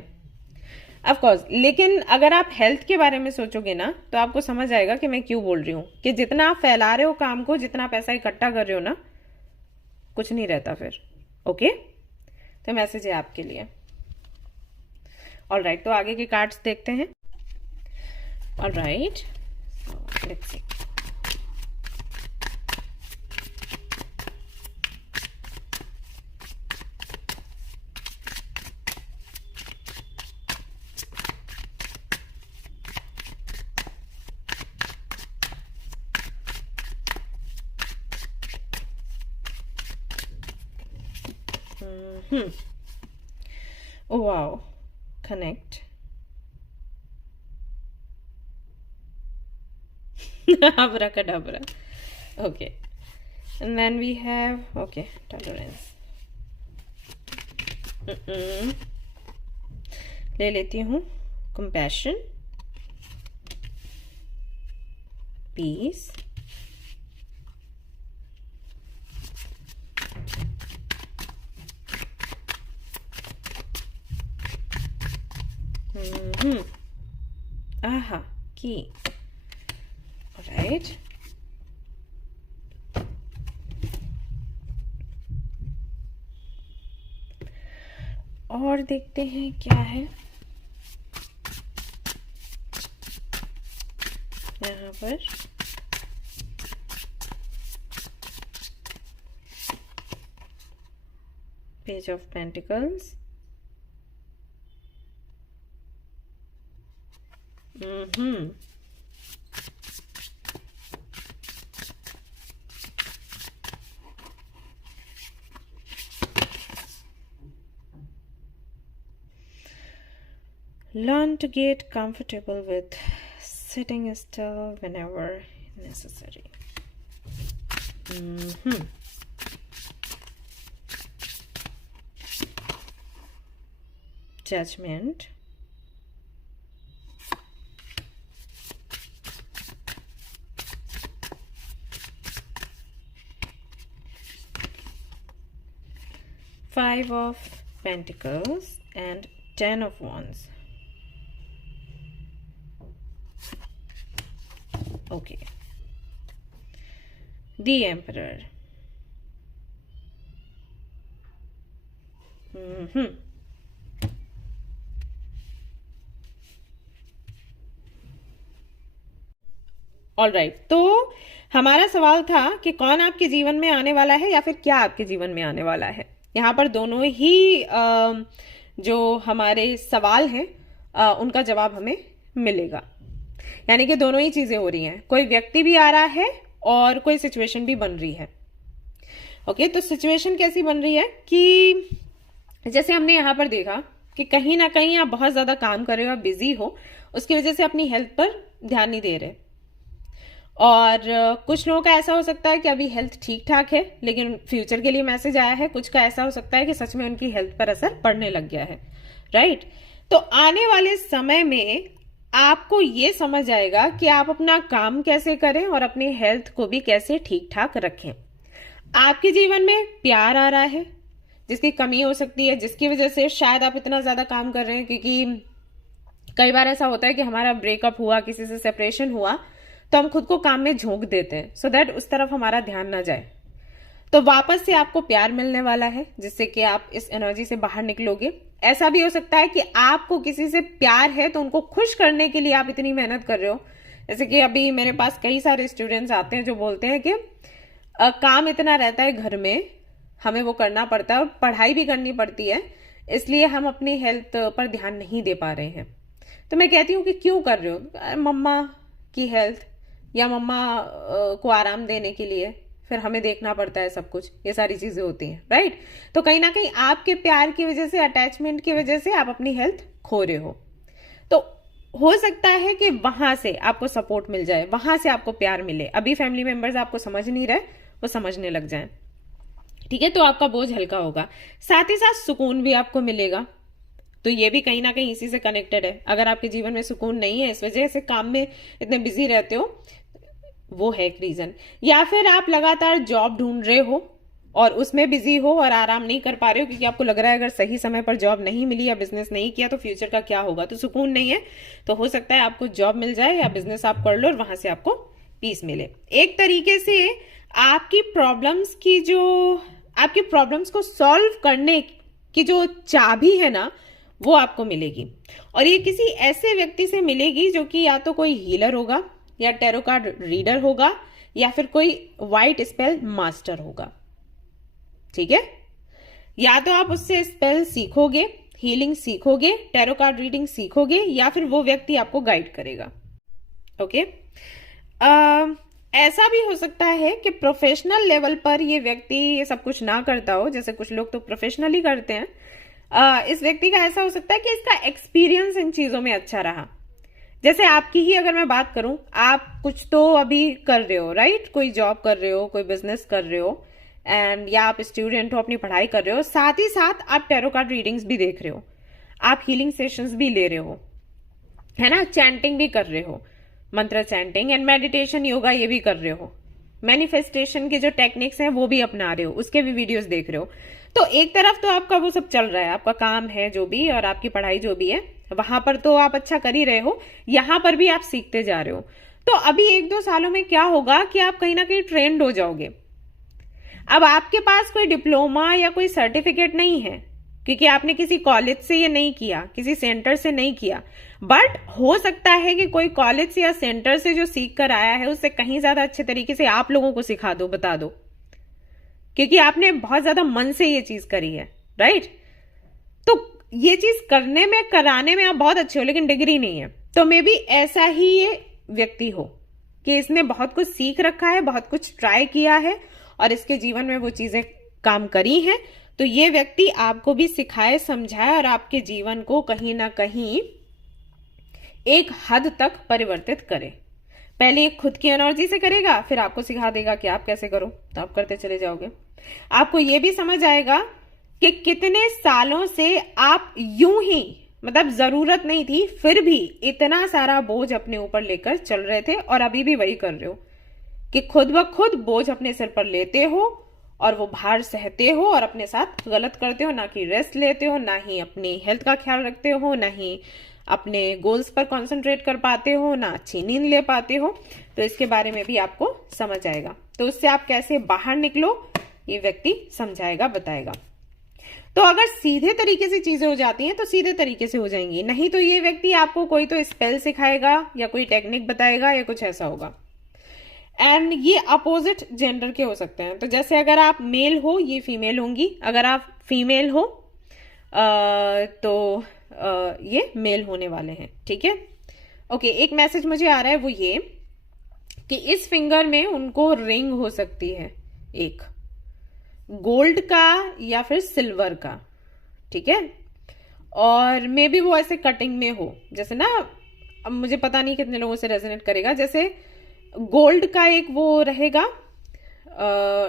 ऑफ कोर्स, लेकिन अगर आप हेल्थ के बारे में सोचोगे ना तो आपको समझ आएगा कि मैं क्यों बोल रही हूं, कि जितना आप फैला रहे हो काम को, जितना पैसा इकट्ठा कर रहे हो ना, कुछ नहीं रहता फिर। ओके, तो मैसेज है आपके लिए। ऑलराइट, तो आगे के कार्ड्स देखते हैं। Alright, let's see. Oh wow, connect. Abracadabra. Okay. And then we have, okay, tolerance. ले लेती हूँ compassion, peace, aha, key. All right. और देखते हैं क्या है यहाँ पर। Page of pentacles, Learn to get comfortable with sitting still whenever necessary. Judgment. Five of Pentacles and 10 of Wands. Okay. The Emperor. Alright, तो हमारा सवाल था कि कौन आपके जीवन में आने वाला है या फिर क्या आपके जीवन में आने वाला है। यहाँ पर दोनों ही जो हमारे सवाल हैं उनका जवाब हमें मिलेगा, यानी कि दोनों ही चीजें हो रही हैं। कोई व्यक्ति भी आ रहा है और कोई सिचुएशन भी बन रही है। ओके, तो सिचुएशन कैसी बन रही है कि जैसे हमने यहाँ पर देखा कि कहीं ना कहीं आप बहुत ज्यादा काम कर रहे हो, आप बिजी हो, उसकी वजह से अपनी हेल्थ पर ध्यान नहीं दे रहे। और कुछ लोगों का ऐसा हो सकता है कि अभी हेल्थ ठीक ठाक है लेकिन फ्यूचर के लिए मैसेज आया है। कुछ का ऐसा हो सकता है कि सच में उनकी हेल्थ पर असर पड़ने लग गया है। राइट, तो आने वाले समय में आपको ये समझ आएगा कि आप अपना काम कैसे करें और अपनी हेल्थ को भी कैसे ठीक ठाक रखें। आपके जीवन में प्यार आ रहा है जिसकी कमी हो सकती है, जिसकी वजह से शायद आप इतना ज्यादा काम कर रहे हैं, क्योंकि कई बार ऐसा होता है कि हमारा ब्रेकअप हुआ, किसी से सेपरेशन हुआ, तो हम खुद को काम में झोंक देते हैं सो दैट उस तरफ हमारा ध्यान ना जाए। तो वापस से आपको प्यार मिलने वाला है जिससे कि आप इस एनर्जी से बाहर निकलोगे। ऐसा भी हो सकता है कि आपको किसी से प्यार है तो उनको खुश करने के लिए आप इतनी मेहनत कर रहे हो। जैसे कि अभी मेरे पास कई सारे स्टूडेंट्स आते हैं जो बोलते हैं कि काम इतना रहता है घर में, हमें वो करना पड़ता है और पढ़ाई भी करनी पड़ती है, इसलिए हम अपनी हेल्थ पर ध्यान नहीं दे पा रहे हैं। तो मैं कहती हूँ कि क्यों कर रहे हो? मम्मा की हेल्थ या मम्मा को आराम देने के लिए फिर हमें देखना पड़ता है सब कुछ, ये सारी चीजें होती हैं। राइट, तो कहीं ना कहीं आपके प्यार की वजह से, अटैचमेंट की वजह से आप अपनी हेल्थ खो रहे हो। तो हो सकता है कि वहां से आपको सपोर्ट मिल जाए, वहां से आपको प्यार मिले। अभी फैमिली मेंबर्स आपको समझ नहीं रहे, वो समझने लग जाएं। ठीक है, तो आपका बोझ हल्का होगा, साथ ही साथ सुकून भी आपको मिलेगा। तो ये भी कहीं ना कहीं इसी से कनेक्टेड है। अगर आपके जीवन में सुकून नहीं है, इस वजह से काम में इतने बिजी रहते हो, वो है एक रीजन। या फिर आप लगातार जॉब ढूंढ रहे हो और उसमें बिजी हो और आराम नहीं कर पा रहे हो क्योंकि आपको लग रहा है अगर सही समय पर जॉब नहीं मिली या बिजनेस नहीं किया तो फ्यूचर का क्या होगा, तो सुकून नहीं है। तो हो सकता है आपको जॉब मिल जाए या बिजनेस आप कर लो और वहां से आपको पीस मिले। एक तरीके से आपकी प्रॉब्लम्स को सॉल्व करने की जो चाबी है ना, वो आपको मिलेगी। और ये किसी ऐसे व्यक्ति से मिलेगी जो कि या तो कोई हीलर होगा या टैरो कार्ड रीडर होगा या फिर कोई वाइट स्पेल मास्टर होगा। ठीक है, या तो आप उससे स्पेल सीखोगे, हीलिंग सीखोगे, टैरो कार्ड रीडिंग सीखोगे, या फिर वो व्यक्ति आपको गाइड करेगा। ओके, ऐसा भी हो सकता है कि प्रोफेशनल लेवल पर ये व्यक्ति ये सब कुछ ना करता हो, जैसे कुछ लोग तो प्रोफेशनली करते हैं। इस व्यक्ति का ऐसा हो सकता है कि इसका एक्सपीरियंस इन चीजों में अच्छा रहा। जैसे आपकी ही अगर मैं बात करूं, आप कुछ तो अभी कर रहे हो, राइट? कोई जॉब कर रहे हो, कोई बिजनेस कर रहे हो, एंड या आप स्टूडेंट हो, अपनी पढ़ाई कर रहे हो, साथ ही साथ आप टैरो कार्ड रीडिंग्स भी देख रहे हो, आप हीलिंग सेशंस भी ले रहे हो, है ना, चैंटिंग भी कर रहे हो, मंत्र चैंटिंग एंड मेडिटेशन योगा ये भी कर रहे हो, मैनिफेस्टेशन के जो टेक्निक्स हैं वो भी अपना रहे हो, उसके भी वीडियोस देख रहे हो। तो एक तरफ तो आपका वो सब चल रहा है, आपका काम है जो भी और आपकी पढ़ाई जो भी है, वहां पर तो आप अच्छा कर ही रहे हो, यहां पर भी आप सीखते जा रहे हो। तो अभी 1-2 सालों में क्या होगा कि आप कहीं ना कहीं ट्रेंड हो जाओगे। अब आपके पास कोई डिप्लोमा या कोई सर्टिफिकेट नहीं है, क्योंकि आपने किसी कॉलेज से ये नहीं किया, किसी सेंटर से नहीं किया, बट हो सकता है कि कोई कॉलेज से या सेंटर से जो सीख कर आया है उससे कहीं ज्यादा अच्छे तरीके से आप लोगों को सिखा दो, बता दो, क्योंकि आपने बहुत ज्यादा मन से ये चीज करी है, राइट? तो ये चीज करने में, कराने में आप बहुत अच्छे हो, लेकिन डिग्री नहीं है। तो मे बी ऐसा ही ये व्यक्ति हो कि इसने बहुत कुछ सीख रखा है, बहुत कुछ ट्राई किया है और इसके जीवन में वो चीजें काम करी हैं। तो ये व्यक्ति आपको भी सिखाए, समझाए और आपके जीवन को कहीं ना कहीं एक हद तक परिवर्तित करे। पहले खुद की एनर्जी से करेगा, फिर आपको सिखा देगा कि आप कैसे करो, तो आप करते चले जाओगे। आपको ये भी समझ आएगा कि कितने सालों से आप यूं ही, मतलब जरूरत नहीं थी फिर भी इतना सारा बोझ अपने ऊपर लेकर चल रहे थे और अभी भी वही कर रहे हो कि खुद ब खुद बोझ अपने सिर पर लेते हो और वो भार सहते हो और अपने साथ गलत करते हो, ना कि रेस्ट लेते हो, ना ही अपनी हेल्थ का ख्याल रखते हो, ना ही अपने गोल्स पर कंसंट्रेट कर पाते हो, ना अच्छी नींद ले पाते हो। तो इसके बारे में भी आपको समझ आएगा। तो उससे आप कैसे बाहर निकलो ये व्यक्ति समझाएगा, बताएगा। तो अगर सीधे तरीके से चीजें हो जाती हैं तो सीधे तरीके से हो जाएंगी, नहीं तो ये व्यक्ति आपको कोई तो स्पेल सिखाएगा या कोई टेक्निक बताएगा या कुछ ऐसा होगा। एंड ये अपोजिट जेंडर के हो सकते हैं। तो जैसे अगर आप मेल हो, ये फीमेल होंगी, अगर आप फीमेल हो तो ये मेल होने वाले हैं, ठीक है? ओके, एक मैसेज मुझे आ रहा है, वो ये कि इस फिंगर में उनको रिंग हो सकती है, एक गोल्ड का या फिर सिल्वर का, ठीक है? और मे बी वो ऐसे कटिंग में हो, जैसे ना, अब मुझे पता नहीं कितने लोगों से रेजोनेट करेगा, जैसे गोल्ड का एक वो रहेगा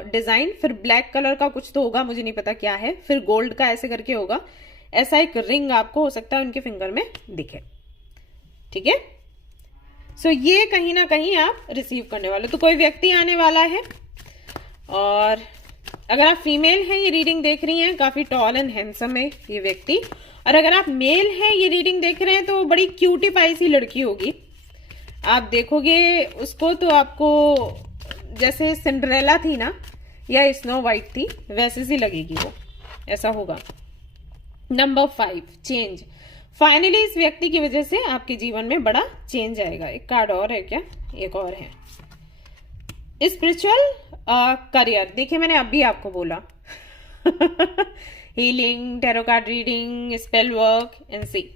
डिजाइन, फिर ब्लैक कलर का कुछ तो होगा, मुझे नहीं पता क्या है, फिर गोल्ड का ऐसे करके होगा, ऐसा एक रिंग आपको हो सकता है उनके फिंगर में दिखे, ठीक है? सो ये कहीं ना कहीं आप रिसीव करने वाले। तो कोई व्यक्ति आने वाला है, और अगर आप फीमेल हैं, ये रीडिंग देख रही हैं, काफी टॉल एंड हैंडसम है ये व्यक्ति, और अगर आप मेल हैं, ये रीडिंग देख रहे हैं, तो बड़ी क्यूटी पाई सी लड़की होगी। आप देखोगे उसको तो आपको जैसे सिंड्रेला थी ना, या स्नो वाइट थी, वैसे सी लगेगी वो, ऐसा होगा। Number 5, change. फाइनली इस व्यक्ति की वजह से आपके जीवन में बड़ा चेंज आएगा। एक कार्ड और है क्या? एक और है, स्पिरिचुअल करियर। देखिए मैंने अभी आपको बोला healing, tarot card reading, spell work and see.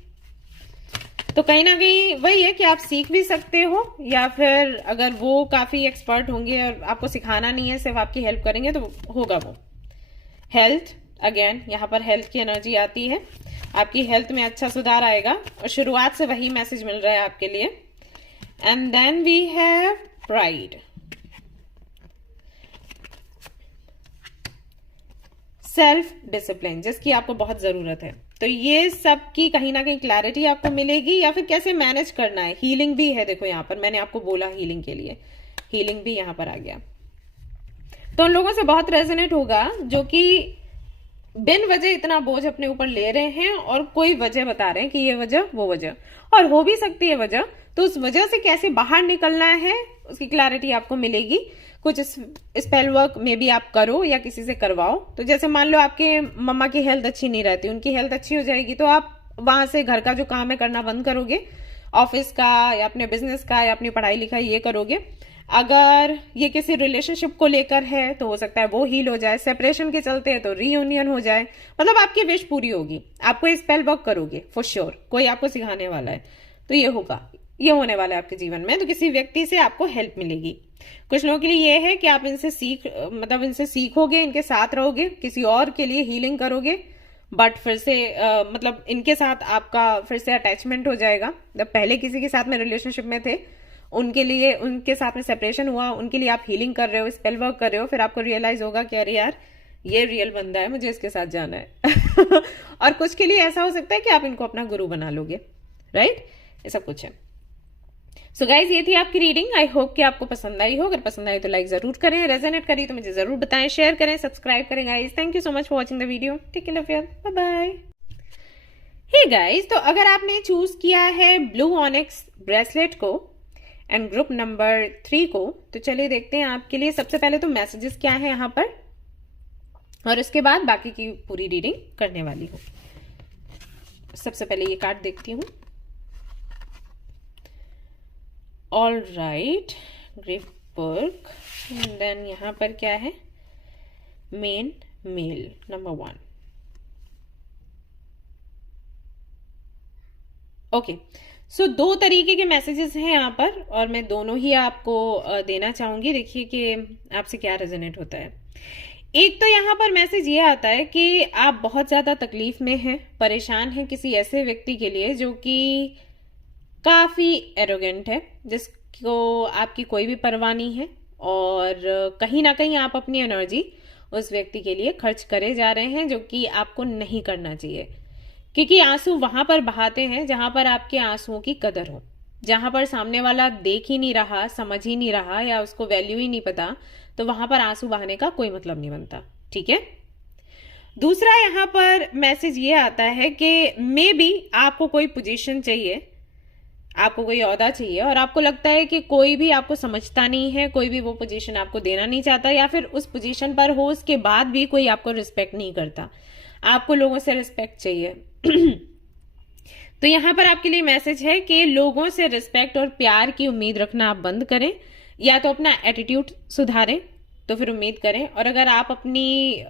तो कहीं ना कहीं वही है कि आप सीख भी सकते हो, या फिर अगर वो काफी एक्सपर्ट होंगे और आपको सिखाना नहीं है, सिर्फ आपकी हेल्प करेंगे, तो होगा वो। हेल्थ, अगेन यहाँ पर हेल्थ की एनर्जी आती है, आपकी हेल्थ में अच्छा सुधार आएगा, और शुरुआत से वही मैसेज मिल रहा है आपके लिए। And then we have pride, self discipline, जिसकी आपको बहुत जरूरत है। तो ये सब की कहीं ना कहीं क्लैरिटी आपको मिलेगी, या फिर कैसे मैनेज करना है। हीलिंग भी है, देखो यहाँ पर मैंने आपको बोला हीलिंग के लिए, हीलिंग भी यहाँ पर आ गया। तो उन लोगों से बहुत रेजोनेट होगा जो कि बिन वजह इतना बोझ अपने ऊपर ले रहे हैं और कोई वजह बता रहे हैं कि ये वजह वो वजह, और हो भी सकती है वजह, तो उस वजह से कैसे बाहर निकलना है उसकी क्लैरिटी आपको मिलेगी। कुछ स्पेल वर्क में भी आप करो या किसी से करवाओ। तो जैसे मान लो आपके मम्मा की हेल्थ अच्छी नहीं रहती, उनकी हेल्थ अच्छी हो जाएगी, तो आप वहां से घर का जो काम है करना बंद करोगे, ऑफिस का या अपने बिजनेस का या अपनी पढ़ाई लिखाई ये करोगे। अगर ये किसी रिलेशनशिप को लेकर है तो हो सकता है वो हील हो जाए, सेपरेशन के चलते है तो रीयूनियन हो जाए, मतलब आपकी विश पूरी होगी। आपको स्पेल वर्क करोगे फॉर श्योर, कोई आपको सिखाने वाला है, तो ये होगा, ये होने वाला है आपके जीवन में। तो किसी व्यक्ति से आपको हेल्प मिलेगी। कुछ लोगों के लिए ये है कि आप इनसे इनसे सीखोगे, इनके साथ रहोगे, किसी और के लिए हीलिंग करोगे, बट फिर से इनके साथ आपका फिर से अटैचमेंट हो जाएगा। जब पहले किसी के साथ में रिलेशनशिप में थे, उनके साथ में सेपरेशन हुआ, उनके लिए आप हीलिंग कर रहे हो, स्पेल वर्क कर रहे हो, फिर आपको रियलाइज होगा कि अरे यार ये रियल बंदा है, मुझे इसके साथ जाना है। और कुछ के लिए ऐसा हो सकता है कि आप इनको अपना गुरु बना लोगे, राइट? ये सब कुछ है। सो गाइज, ये थी आपकी रीडिंग। आई होप कि आपको पसंद आई हो। अगर पसंद आई तो लाइक जरूर करें, रेजोनेट करी तो मुझे जरूर बताएं, शेयर करें, सब्सक्राइब करें guys. Thank you so much for watching the video. Take care, love you, bye bye. Hey guys, तो अगर आपने चूज किया है ब्लू ऑनिक्स ब्रेसलेट को एंड ग्रुप नंबर 3 को, तो चलिए देखते हैं आपके लिए सबसे पहले तो मैसेजेस क्या है यहाँ पर, और उसके बाद बाकी की पूरी रीडिंग करने वाली हूँ। सबसे पहले ये कार्ड देखती हूँ। ऑल राइट, ग्रेप बुक, देन यहाँ पर क्या है, main male number 1। Okay, so 2 तरीके के मैसेजेस हैं यहाँ पर, और मैं दोनों ही आपको देना चाहूंगी। देखिए कि आपसे क्या रेजोनेट होता है। एक तो यहाँ पर मैसेज ये आता है कि आप बहुत ज्यादा तकलीफ में हैं, परेशान हैं किसी ऐसे व्यक्ति के लिए जो कि काफी एरोगेंट है, जिसको आपकी कोई भी परवाह नहीं है, और कहीं ना कहीं आप अपनी एनर्जी उस व्यक्ति के लिए खर्च करे जा रहे हैं, जो कि आपको नहीं करना चाहिए। क्योंकि आंसू वहां पर बहाते हैं जहां पर आपके आंसुओं की कदर हो, जहां पर सामने वाला देख ही नहीं रहा, समझ ही नहीं रहा, या उसको वैल्यू ही नहीं पता, तो वहां पर आंसू बहाने का कोई मतलब नहीं बनता। ठीक है। दूसरा यहाँ पर मैसेज ये आता है कि मे बी आपको कोई पोजीशन चाहिए, आपको कोई ओहदा चाहिए, और आपको लगता है कि कोई भी आपको समझता नहीं है, कोई भी वो पोजीशन आपको देना नहीं चाहता, या फिर उस पोजीशन पर हो उसके बाद भी कोई आपको रिस्पेक्ट नहीं करता। आपको लोगों से रिस्पेक्ट चाहिए। तो यहाँ पर आपके लिए मैसेज है कि लोगों से रिस्पेक्ट और प्यार की उम्मीद रखना आप बंद करें, या तो अपना एटीट्यूड सुधारें, तो फिर उम्मीद करें। और अगर आप अपनी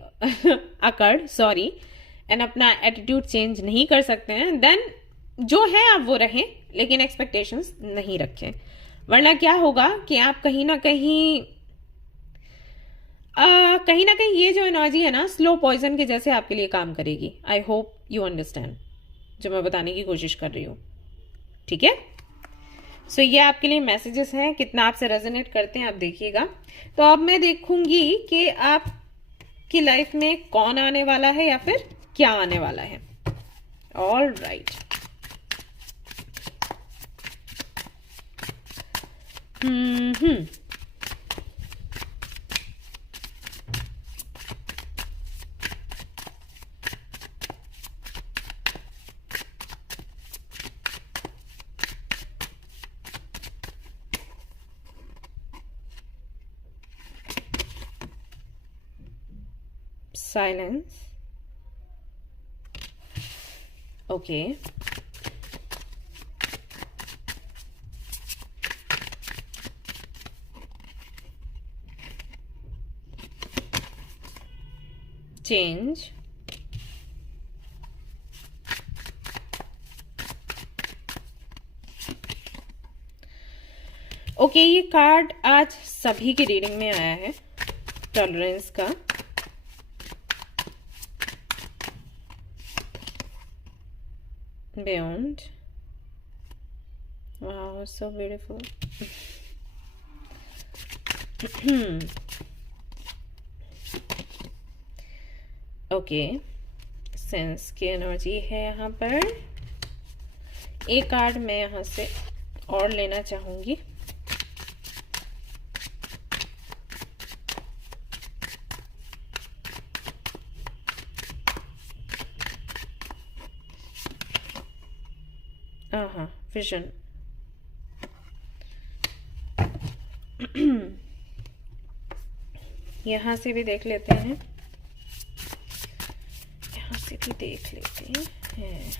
एंड अपना एटीट्यूड चेंज नहीं कर सकते हैं, देन जो है आप वो रहें, लेकिन एक्सपेक्टेशंस नहीं रखें, वरना क्या होगा कि आप कहीं ना कहीं ये जो एनर्जी है ना, स्लो पॉइजन के जैसे आपके लिए काम करेगी। आई होप यू अंडरस्टैंड जो मैं बताने की कोशिश कर रही हूँ। ठीक है। सो ये आपके लिए मैसेजेस हैं, कितना आपसे रेजोनेट करते हैं आप देखिएगा। तो अब मैं देखूंगी कि आपकी लाइफ में कौन आने वाला है या फिर क्या आने वाला है। All right. Silence. Okay. Change. Okay, ये कार्ड आज सभी की रीडिंग में आया है, टॉलरेंस का। Beyond. Wow, so beautiful. Okay, sense की एनर्जी है यहाँ पर। एक कार्ड मैं यहाँ से और लेना चाहूंगी। हाँ, विजन। यहां से भी देख लेते हैं, यहां से भी देख लेते हैं।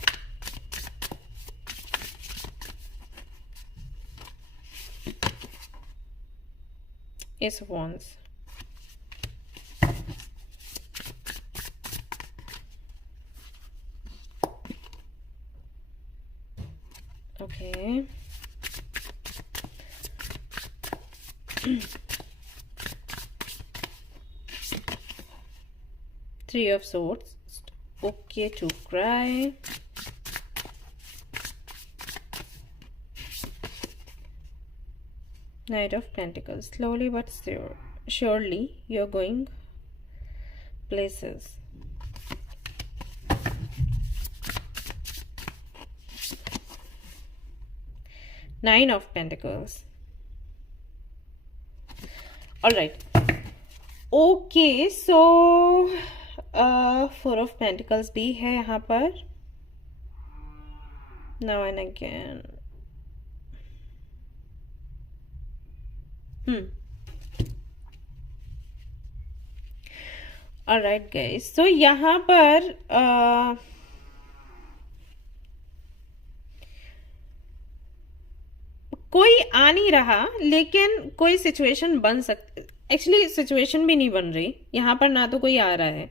S of wands. Okay, Three of Swords. Okay to cry. Knight of Pentacles. Slowly but surely you're going places. Nine of Pentacles. All right. Okay, so Four of Pentacles भी है यहाँ पर. Now and again. Alright guys, so यहाँ पर कोई आ नहीं रहा, लेकिन कोई सिचुएशन बन सकती. एक्चुअली सिचुएशन भी नहीं बन रही यहाँ पर, ना तो कोई आ रहा है.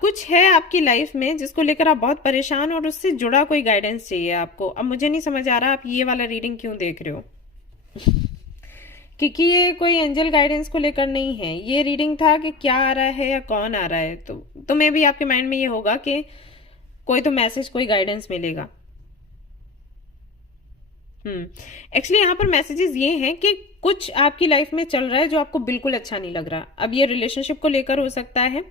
कुछ है आपकी लाइफ में जिसको लेकर आप बहुत परेशान, और उससे जुड़ा कोई गाइडेंस चाहिए आपको. अब मुझे नहीं समझ आ रहा आप ये वाला रीडिंग क्यों देख रहे हो. क्योंकि ये कोई एंजल गाइडेंस को लेकर नहीं है. ये रीडिंग था कि क्या आ रहा है या कौन आ रहा है. तो मे भी आपके माइंड में ये होगा कि कोई तो मैसेज, कोई गाइडेंस मिलेगा. एक्चुअली यहाँ पर मैसेजेस ये हैं कि कुछ आपकी लाइफ में चल रहा है जो आपको बिल्कुल अच्छा नहीं लग रहा. अब ये रिलेशनशिप को लेकर हो सकता है,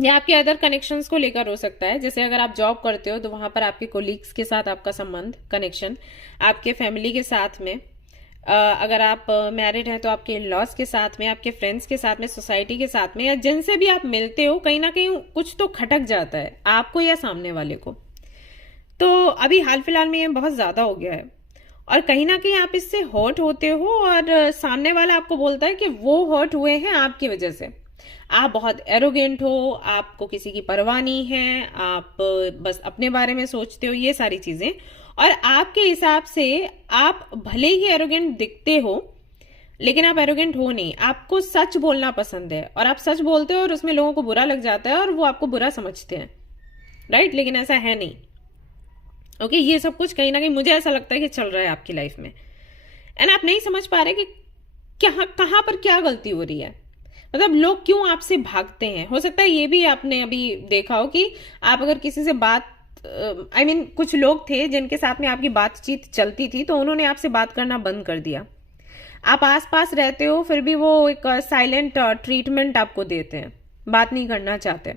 या आपके अदर कनेक्शंस को लेकर हो सकता है. जैसे अगर आप जॉब करते हो तो वहां पर आपके कोलीग्स के साथ आपका संबंध, कनेक्शन, आपके फैमिली के साथ में, अगर आप मैरिड हैं तो आपके इन-लॉज के साथ में, आपके फ्रेंड्स के साथ में, सोसाइटी के साथ में, या जिनसे भी आप मिलते हो, कहीं ना कहीं कुछ तो खटक जाता है आपको या सामने वाले को. तो अभी हाल फिलहाल में ये बहुत ज्यादा हो गया है, और कहीं ना कहीं आप इससे हर्ट होते हो, और सामने वाला आपको बोलता है कि वो हर्ट हुए हैं आपकी वजह से. आप बहुत एरोगेंट हो, आपको किसी की परवाह नहीं है, आप बस अपने बारे में सोचते हो, ये सारी चीजें. और आपके हिसाब से आप भले ही एरोगेंट दिखते हो, लेकिन आप एरोगेंट हो नहीं. आपको सच बोलना पसंद है, और आप सच बोलते हो और उसमें लोगों को बुरा लग जाता है और वो आपको बुरा समझते हैं. राइट, लेकिन ऐसा है नहीं. ओके, ये सब कुछ कहीं ना कहीं मुझे ऐसा लगता है कि चल रहा है आपकी लाइफ में, एंड आप नहीं समझ पा रहे कि कहां पर क्या गलती हो रही है. मतलब लोग क्यों आपसे भागते हैं. हो सकता है ये भी आपने अभी देखा हो कि आप अगर किसी से बात, कुछ लोग थे जिनके साथ में आपकी बातचीत चलती थी, तो उन्होंने आपसे बात करना बंद कर दिया. आप आसपास रहते हो, फिर भी वो एक साइलेंट ट्रीटमेंट आपको देते हैं, बात नहीं करना चाहते.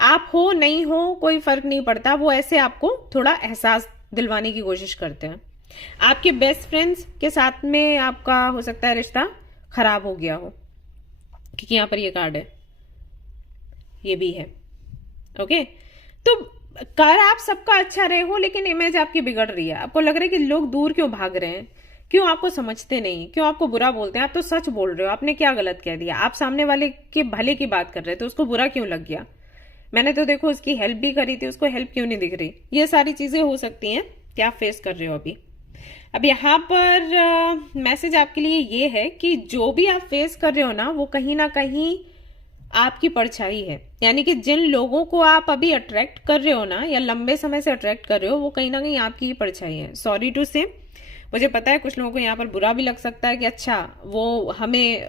आप हो नहीं हो कोई फर्क नहीं पड़ता, वो ऐसे आपको थोड़ा एहसास दिलवाने की कोशिश करते हैं. आपके बेस्ट फ्रेंड्स के साथ में आपका हो सकता है रिश्ता खराब हो गया हो, क्योंकि यहां पर ये कार्ड है, ये भी है. ओके, तो कर आप सबका अच्छा रहे हो, लेकिन इमेज आपकी बिगड़ रही है. आपको लग रहा है कि लोग दूर क्यों भाग रहे हैं, क्यों आपको समझते नहीं, क्यों आपको बुरा बोलते हैं. आप तो सच बोल रहे हो, आपने क्या गलत कह दिया. आप सामने वाले के भले की बात कर रहे थे, तो उसको बुरा क्यों लग गया. मैंने तो देखो उसकी हेल्प भी करी थी, उसको हेल्प क्यों नहीं दिख रही. ये सारी चीजें हो सकती हैं कि आप फेस कर रहे हो अभी. अब यहाँ पर मैसेज आपके लिए ये है कि जो भी आप फेस कर रहे हो ना कहीं आपकी परछाई है. यानी कि जिन लोगों को आप अभी अट्रैक्ट कर रहे हो ना, या लंबे समय से अट्रैक्ट कर रहे हो, वो कहीं ना कहीं आपकी ही परछाई है. सॉरी टू से, मुझे पता है कुछ लोगों को यहाँ पर बुरा भी लग सकता है कि अच्छा वो हमें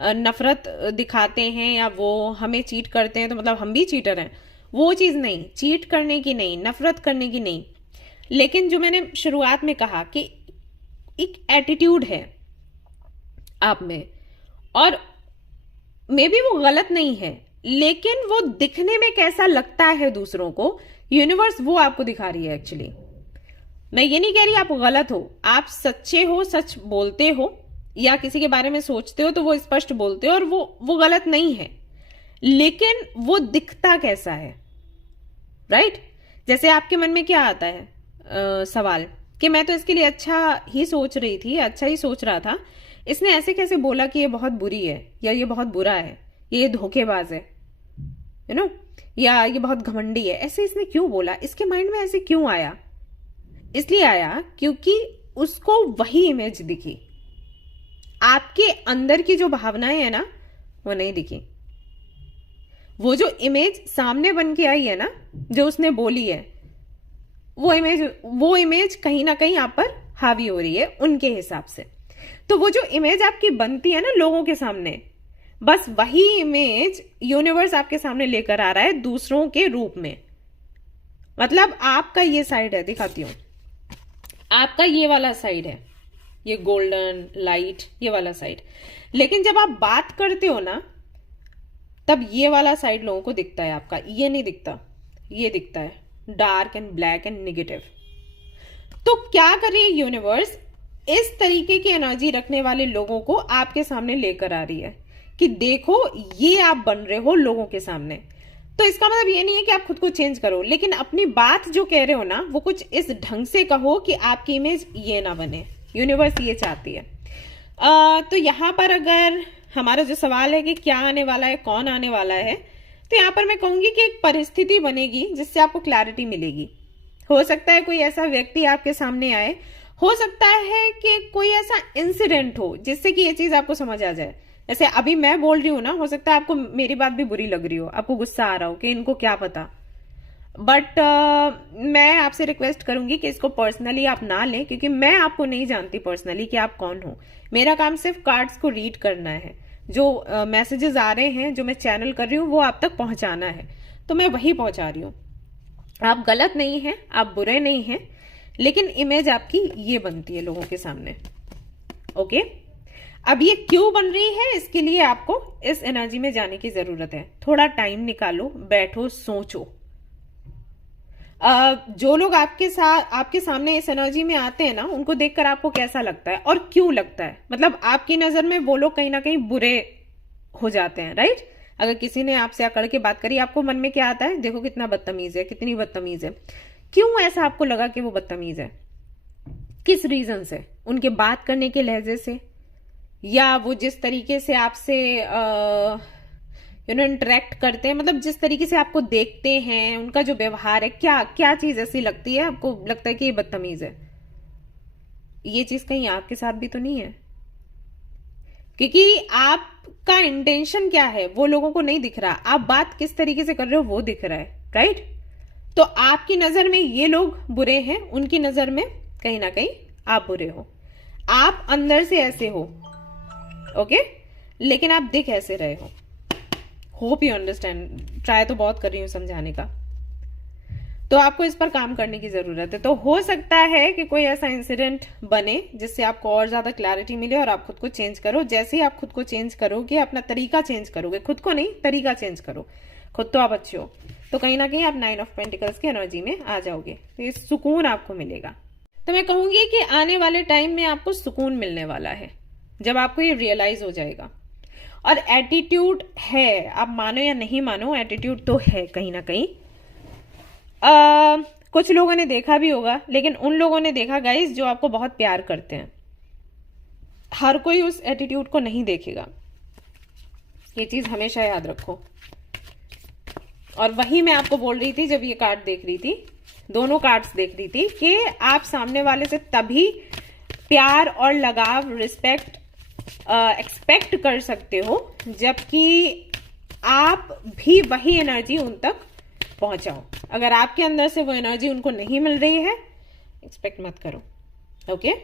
नफरत दिखाते हैं या वो हमें चीट करते हैं, तो मतलब हम भी चीटर हैं. वो चीज नहीं, चीट करने की नहीं, नफरत करने की नहीं. लेकिन जो मैंने शुरुआत में कहा कि एक एटीट्यूड है आप में, और मे बी वो गलत नहीं है, लेकिन वो दिखने में कैसा लगता है दूसरों को, यूनिवर्स वो आपको दिखा रही है. एक्चुअली मैं ये नहीं कह रही आप गलत हो, आप सच्चे हो, सच बोलते हो, या किसी के बारे में सोचते हो तो वो स्पष्ट बोलते हो, और वो गलत नहीं है, लेकिन वो दिखता कैसा है. राइट, जैसे आपके मन में क्या आता है सवाल कि मैं तो इसके लिए अच्छा ही सोच रही थी, अच्छा ही सोच रहा था, इसने ऐसे कैसे बोला कि ये बहुत बुरी है, या ये बहुत बुरा है, ये धोखेबाज है, यू नो, या ये बहुत घमंडी है. ऐसे इसने क्यों बोला, इसके माइंड में ऐसे क्यों आया. इसलिए आया क्योंकि उसको वही इमेज दिखी. आपके अंदर की जो भावनाएं है ना, वो नहीं दिखी. वो जो इमेज सामने बन के आई है ना, जो उसने बोली है, वो इमेज कहीं ना कहीं आप पर हावी हो रही है उनके हिसाब से। तो वो जो इमेज आपकी बनती है ना लोगों के सामने, बस वही इमेज यूनिवर्स आपके सामने लेकर आ रहा है दूसरों के रूप में। मतलब आपका ये साइड है, दिखाती हूं, आपका ये वाला साइड है, ये गोल्डन लाइट ये वाला साइड, लेकिन जब आप बात करते हो ना तब ये वाला साइड लोगों को दिखता है आपका, ये नहीं दिखता, ये दिखता है dark and black and negative. तो क्या करे यूनिवर्स, इस तरीके की एनर्जी रखने वाले लोगों को आपके सामने लेकर आ रही है कि देखो ये आप बन रहे हो लोगों के सामने। तो इसका मतलब ये नहीं है कि आप खुद को चेंज करो, लेकिन अपनी बात जो कह रहे हो ना वो कुछ इस ढंग से कहो कि आपकी इमेज ये ना बने। यूनिवर्स ये चाहती है। तो यहां पर अगर हमारा जो सवाल है कि क्या आने वाला है, कौन आने वाला है, तो यहां पर मैं कहूंगी कि एक परिस्थिति बनेगी जिससे आपको क्लैरिटी मिलेगी। हो सकता है कोई ऐसा व्यक्ति आपके सामने आए, हो सकता है कि कोई ऐसा इंसिडेंट हो जिससे कि ये चीज आपको समझ आ जाए। जैसे अभी मैं बोल रही हूं ना, हो सकता है आपको मेरी बात भी बुरी लग रही हो, आपको गुस्सा आ रहा हो कि इनको क्या पता, बट मैं आपसे रिक्वेस्ट करूंगी कि इसको पर्सनली आप ना लें, क्योंकि मैं आपको नहीं जानती पर्सनली कि आप कौन हो। मेरा काम सिर्फ कार्ड्स को रीड करना है, जो मैसेजेस आ रहे हैं, जो मैं चैनल कर रही हूँ वो आप तक पहुंचाना है, तो मैं वही पहुंचा रही हूँ। आप गलत नहीं हैं, आप बुरे नहीं हैं, लेकिन इमेज आपकी ये बनती है लोगों के सामने। ओके, अब ये क्यों बन रही है, इसके लिए आपको इस एनर्जी में जाने की जरूरत है। थोड़ा टाइम निकालो, बैठो, सोचो। जो लोग आपके सामने इस एनर्जी में आते हैं ना, उनको देखकर आपको कैसा लगता है और क्यों लगता है? मतलब आपकी नजर में वो लोग कहीं ना कहीं बुरे हो जाते हैं, राइट? अगर किसी ने आपसे अकड़ के बात करी, आपको मन में क्या आता है? देखो कितना बदतमीज है, कितनी बदतमीज है। क्यों ऐसा आपको लगा कि वो बदतमीज है? किस रीजन से? उनके बात करने के लहजे से, या वो जिस तरीके से आपसे इंटरेक्ट करते हैं, मतलब जिस तरीके से आपको देखते हैं, उनका जो व्यवहार है, क्या क्या चीज ऐसी लगती है आपको, लगता है कि ये बदतमीज है? ये चीज कहीं आपके साथ भी तो नहीं है? क्योंकि आपका इंटेंशन क्या है वो लोगों को नहीं दिख रहा, आप बात किस तरीके से कर रहे हो वो दिख रहा है, राइट? तो आपकी नजर में ये लोग बुरे हैं, उनकी नजर में कहीं ना कहीं आप बुरे हो। आप अंदर से ऐसे हो, ओके, लेकिन आप दिख ऐसे रहे हो। Hope you understand. ट्राई तो बहुत कर रही हूं समझाने का, तो आपको इस पर काम करने की जरूरत है। तो हो सकता है कि कोई ऐसा इंसिडेंट बने जिससे आपको और ज्यादा क्लैरिटी मिले और आप खुद को चेंज करो। जैसे ही आप खुद को चेंज करोगे, अपना तरीका चेंज करोगे, खुद को नहीं, तरीका चेंज करो। खुद तो आप अच्छे हो, तो कहीं ना कहीं आप 9 ऑफ पेंटिकल्स की एनर्जी में आ जाओगे, तो ये सुकून आपको मिलेगा। तो मैं कहूंगी कि आने वाले टाइम में आपको सुकून मिलने वाला है जब आपको ये रियलाइज हो जाएगा। और एटीट्यूड है, आप मानो या नहीं मानो, एटीट्यूड तो है कहीं ना कहीं। कुछ लोगों ने देखा भी होगा, लेकिन उन लोगों ने देखा गाइस जो आपको बहुत प्यार करते हैं। हर कोई उस एटीट्यूड को नहीं देखेगा, ये चीज हमेशा याद रखो। और वही मैं आपको बोल रही थी जब ये कार्ड देख रही थी, दोनों कार्ड्स देख रही थी, कि आप सामने वाले से तभी प्यार और लगाव, रिस्पेक्ट एक्सपेक्ट कर सकते हो जबकि आप भी वही एनर्जी उन तक पहुंचाओ। अगर आपके अंदर से वो एनर्जी उनको नहीं मिल रही है, एक्सपेक्ट मत करो। ओके,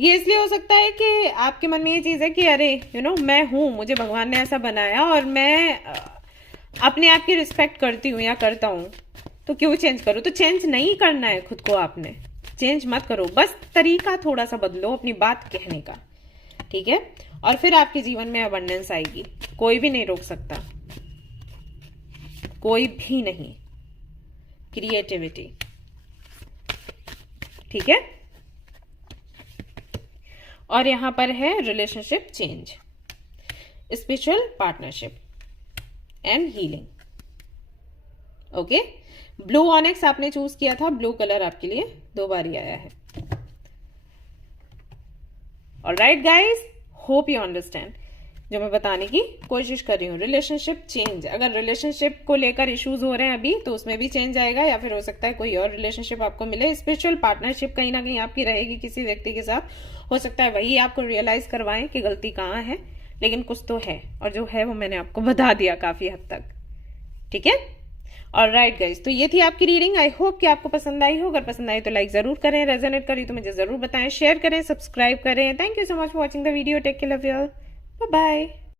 ये इसलिए हो सकता है कि आपके मन में ये चीज है कि अरे मैं हूं, मुझे भगवान ने ऐसा बनाया और मैं अपने आप की रिस्पेक्ट करती हूँ या करता हूं, तो क्यों चेंज करो? तो चेंज नहीं करना है खुद को, आपने चेंज मत करो, बस तरीका थोड़ा सा बदलो अपनी बात कहने का, ठीक है? और फिर आपके जीवन में अबंडेंस आएगी, कोई भी नहीं रोक सकता, कोई भी नहीं। क्रिएटिविटी, ठीक है? और यहां पर है relationship change, spiritual partnership and healing. Okay, blue onyx आपने चूज किया था, ब्लू कलर आपके लिए 2 बार ही आया है। Alright guys, hope you understand जो मैं बताने की कोशिश कर रही हूँ। रिलेशनशिप चेंज, अगर रिलेशनशिप को लेकर इश्यूज हो रहे हैं अभी, तो उसमें भी चेंज आएगा, या फिर हो सकता है कोई और रिलेशनशिप आपको मिले। स्पिरिचुअल पार्टनरशिप कहीं ना कहीं आपकी रहेगी किसी व्यक्ति के साथ, हो सकता है वही आपको रियलाइज करवाएं कि गलती कहाँ है, लेकिन कुछ तो है, और जो है वो मैंने आपको बता दिया काफी हद तक, ठीक है? और राइट गाइज, तो ये थी आपकी रीडिंग। आई होप कि आपको पसंद आई हो। अगर पसंद आई तो लाइक जरूर करें, रेजोनेट करी तो मुझे जरूर बताएं, शेयर करें, सब्सक्राइब करें। Thank you so much for watching the video. Take care, love you all, bye bye.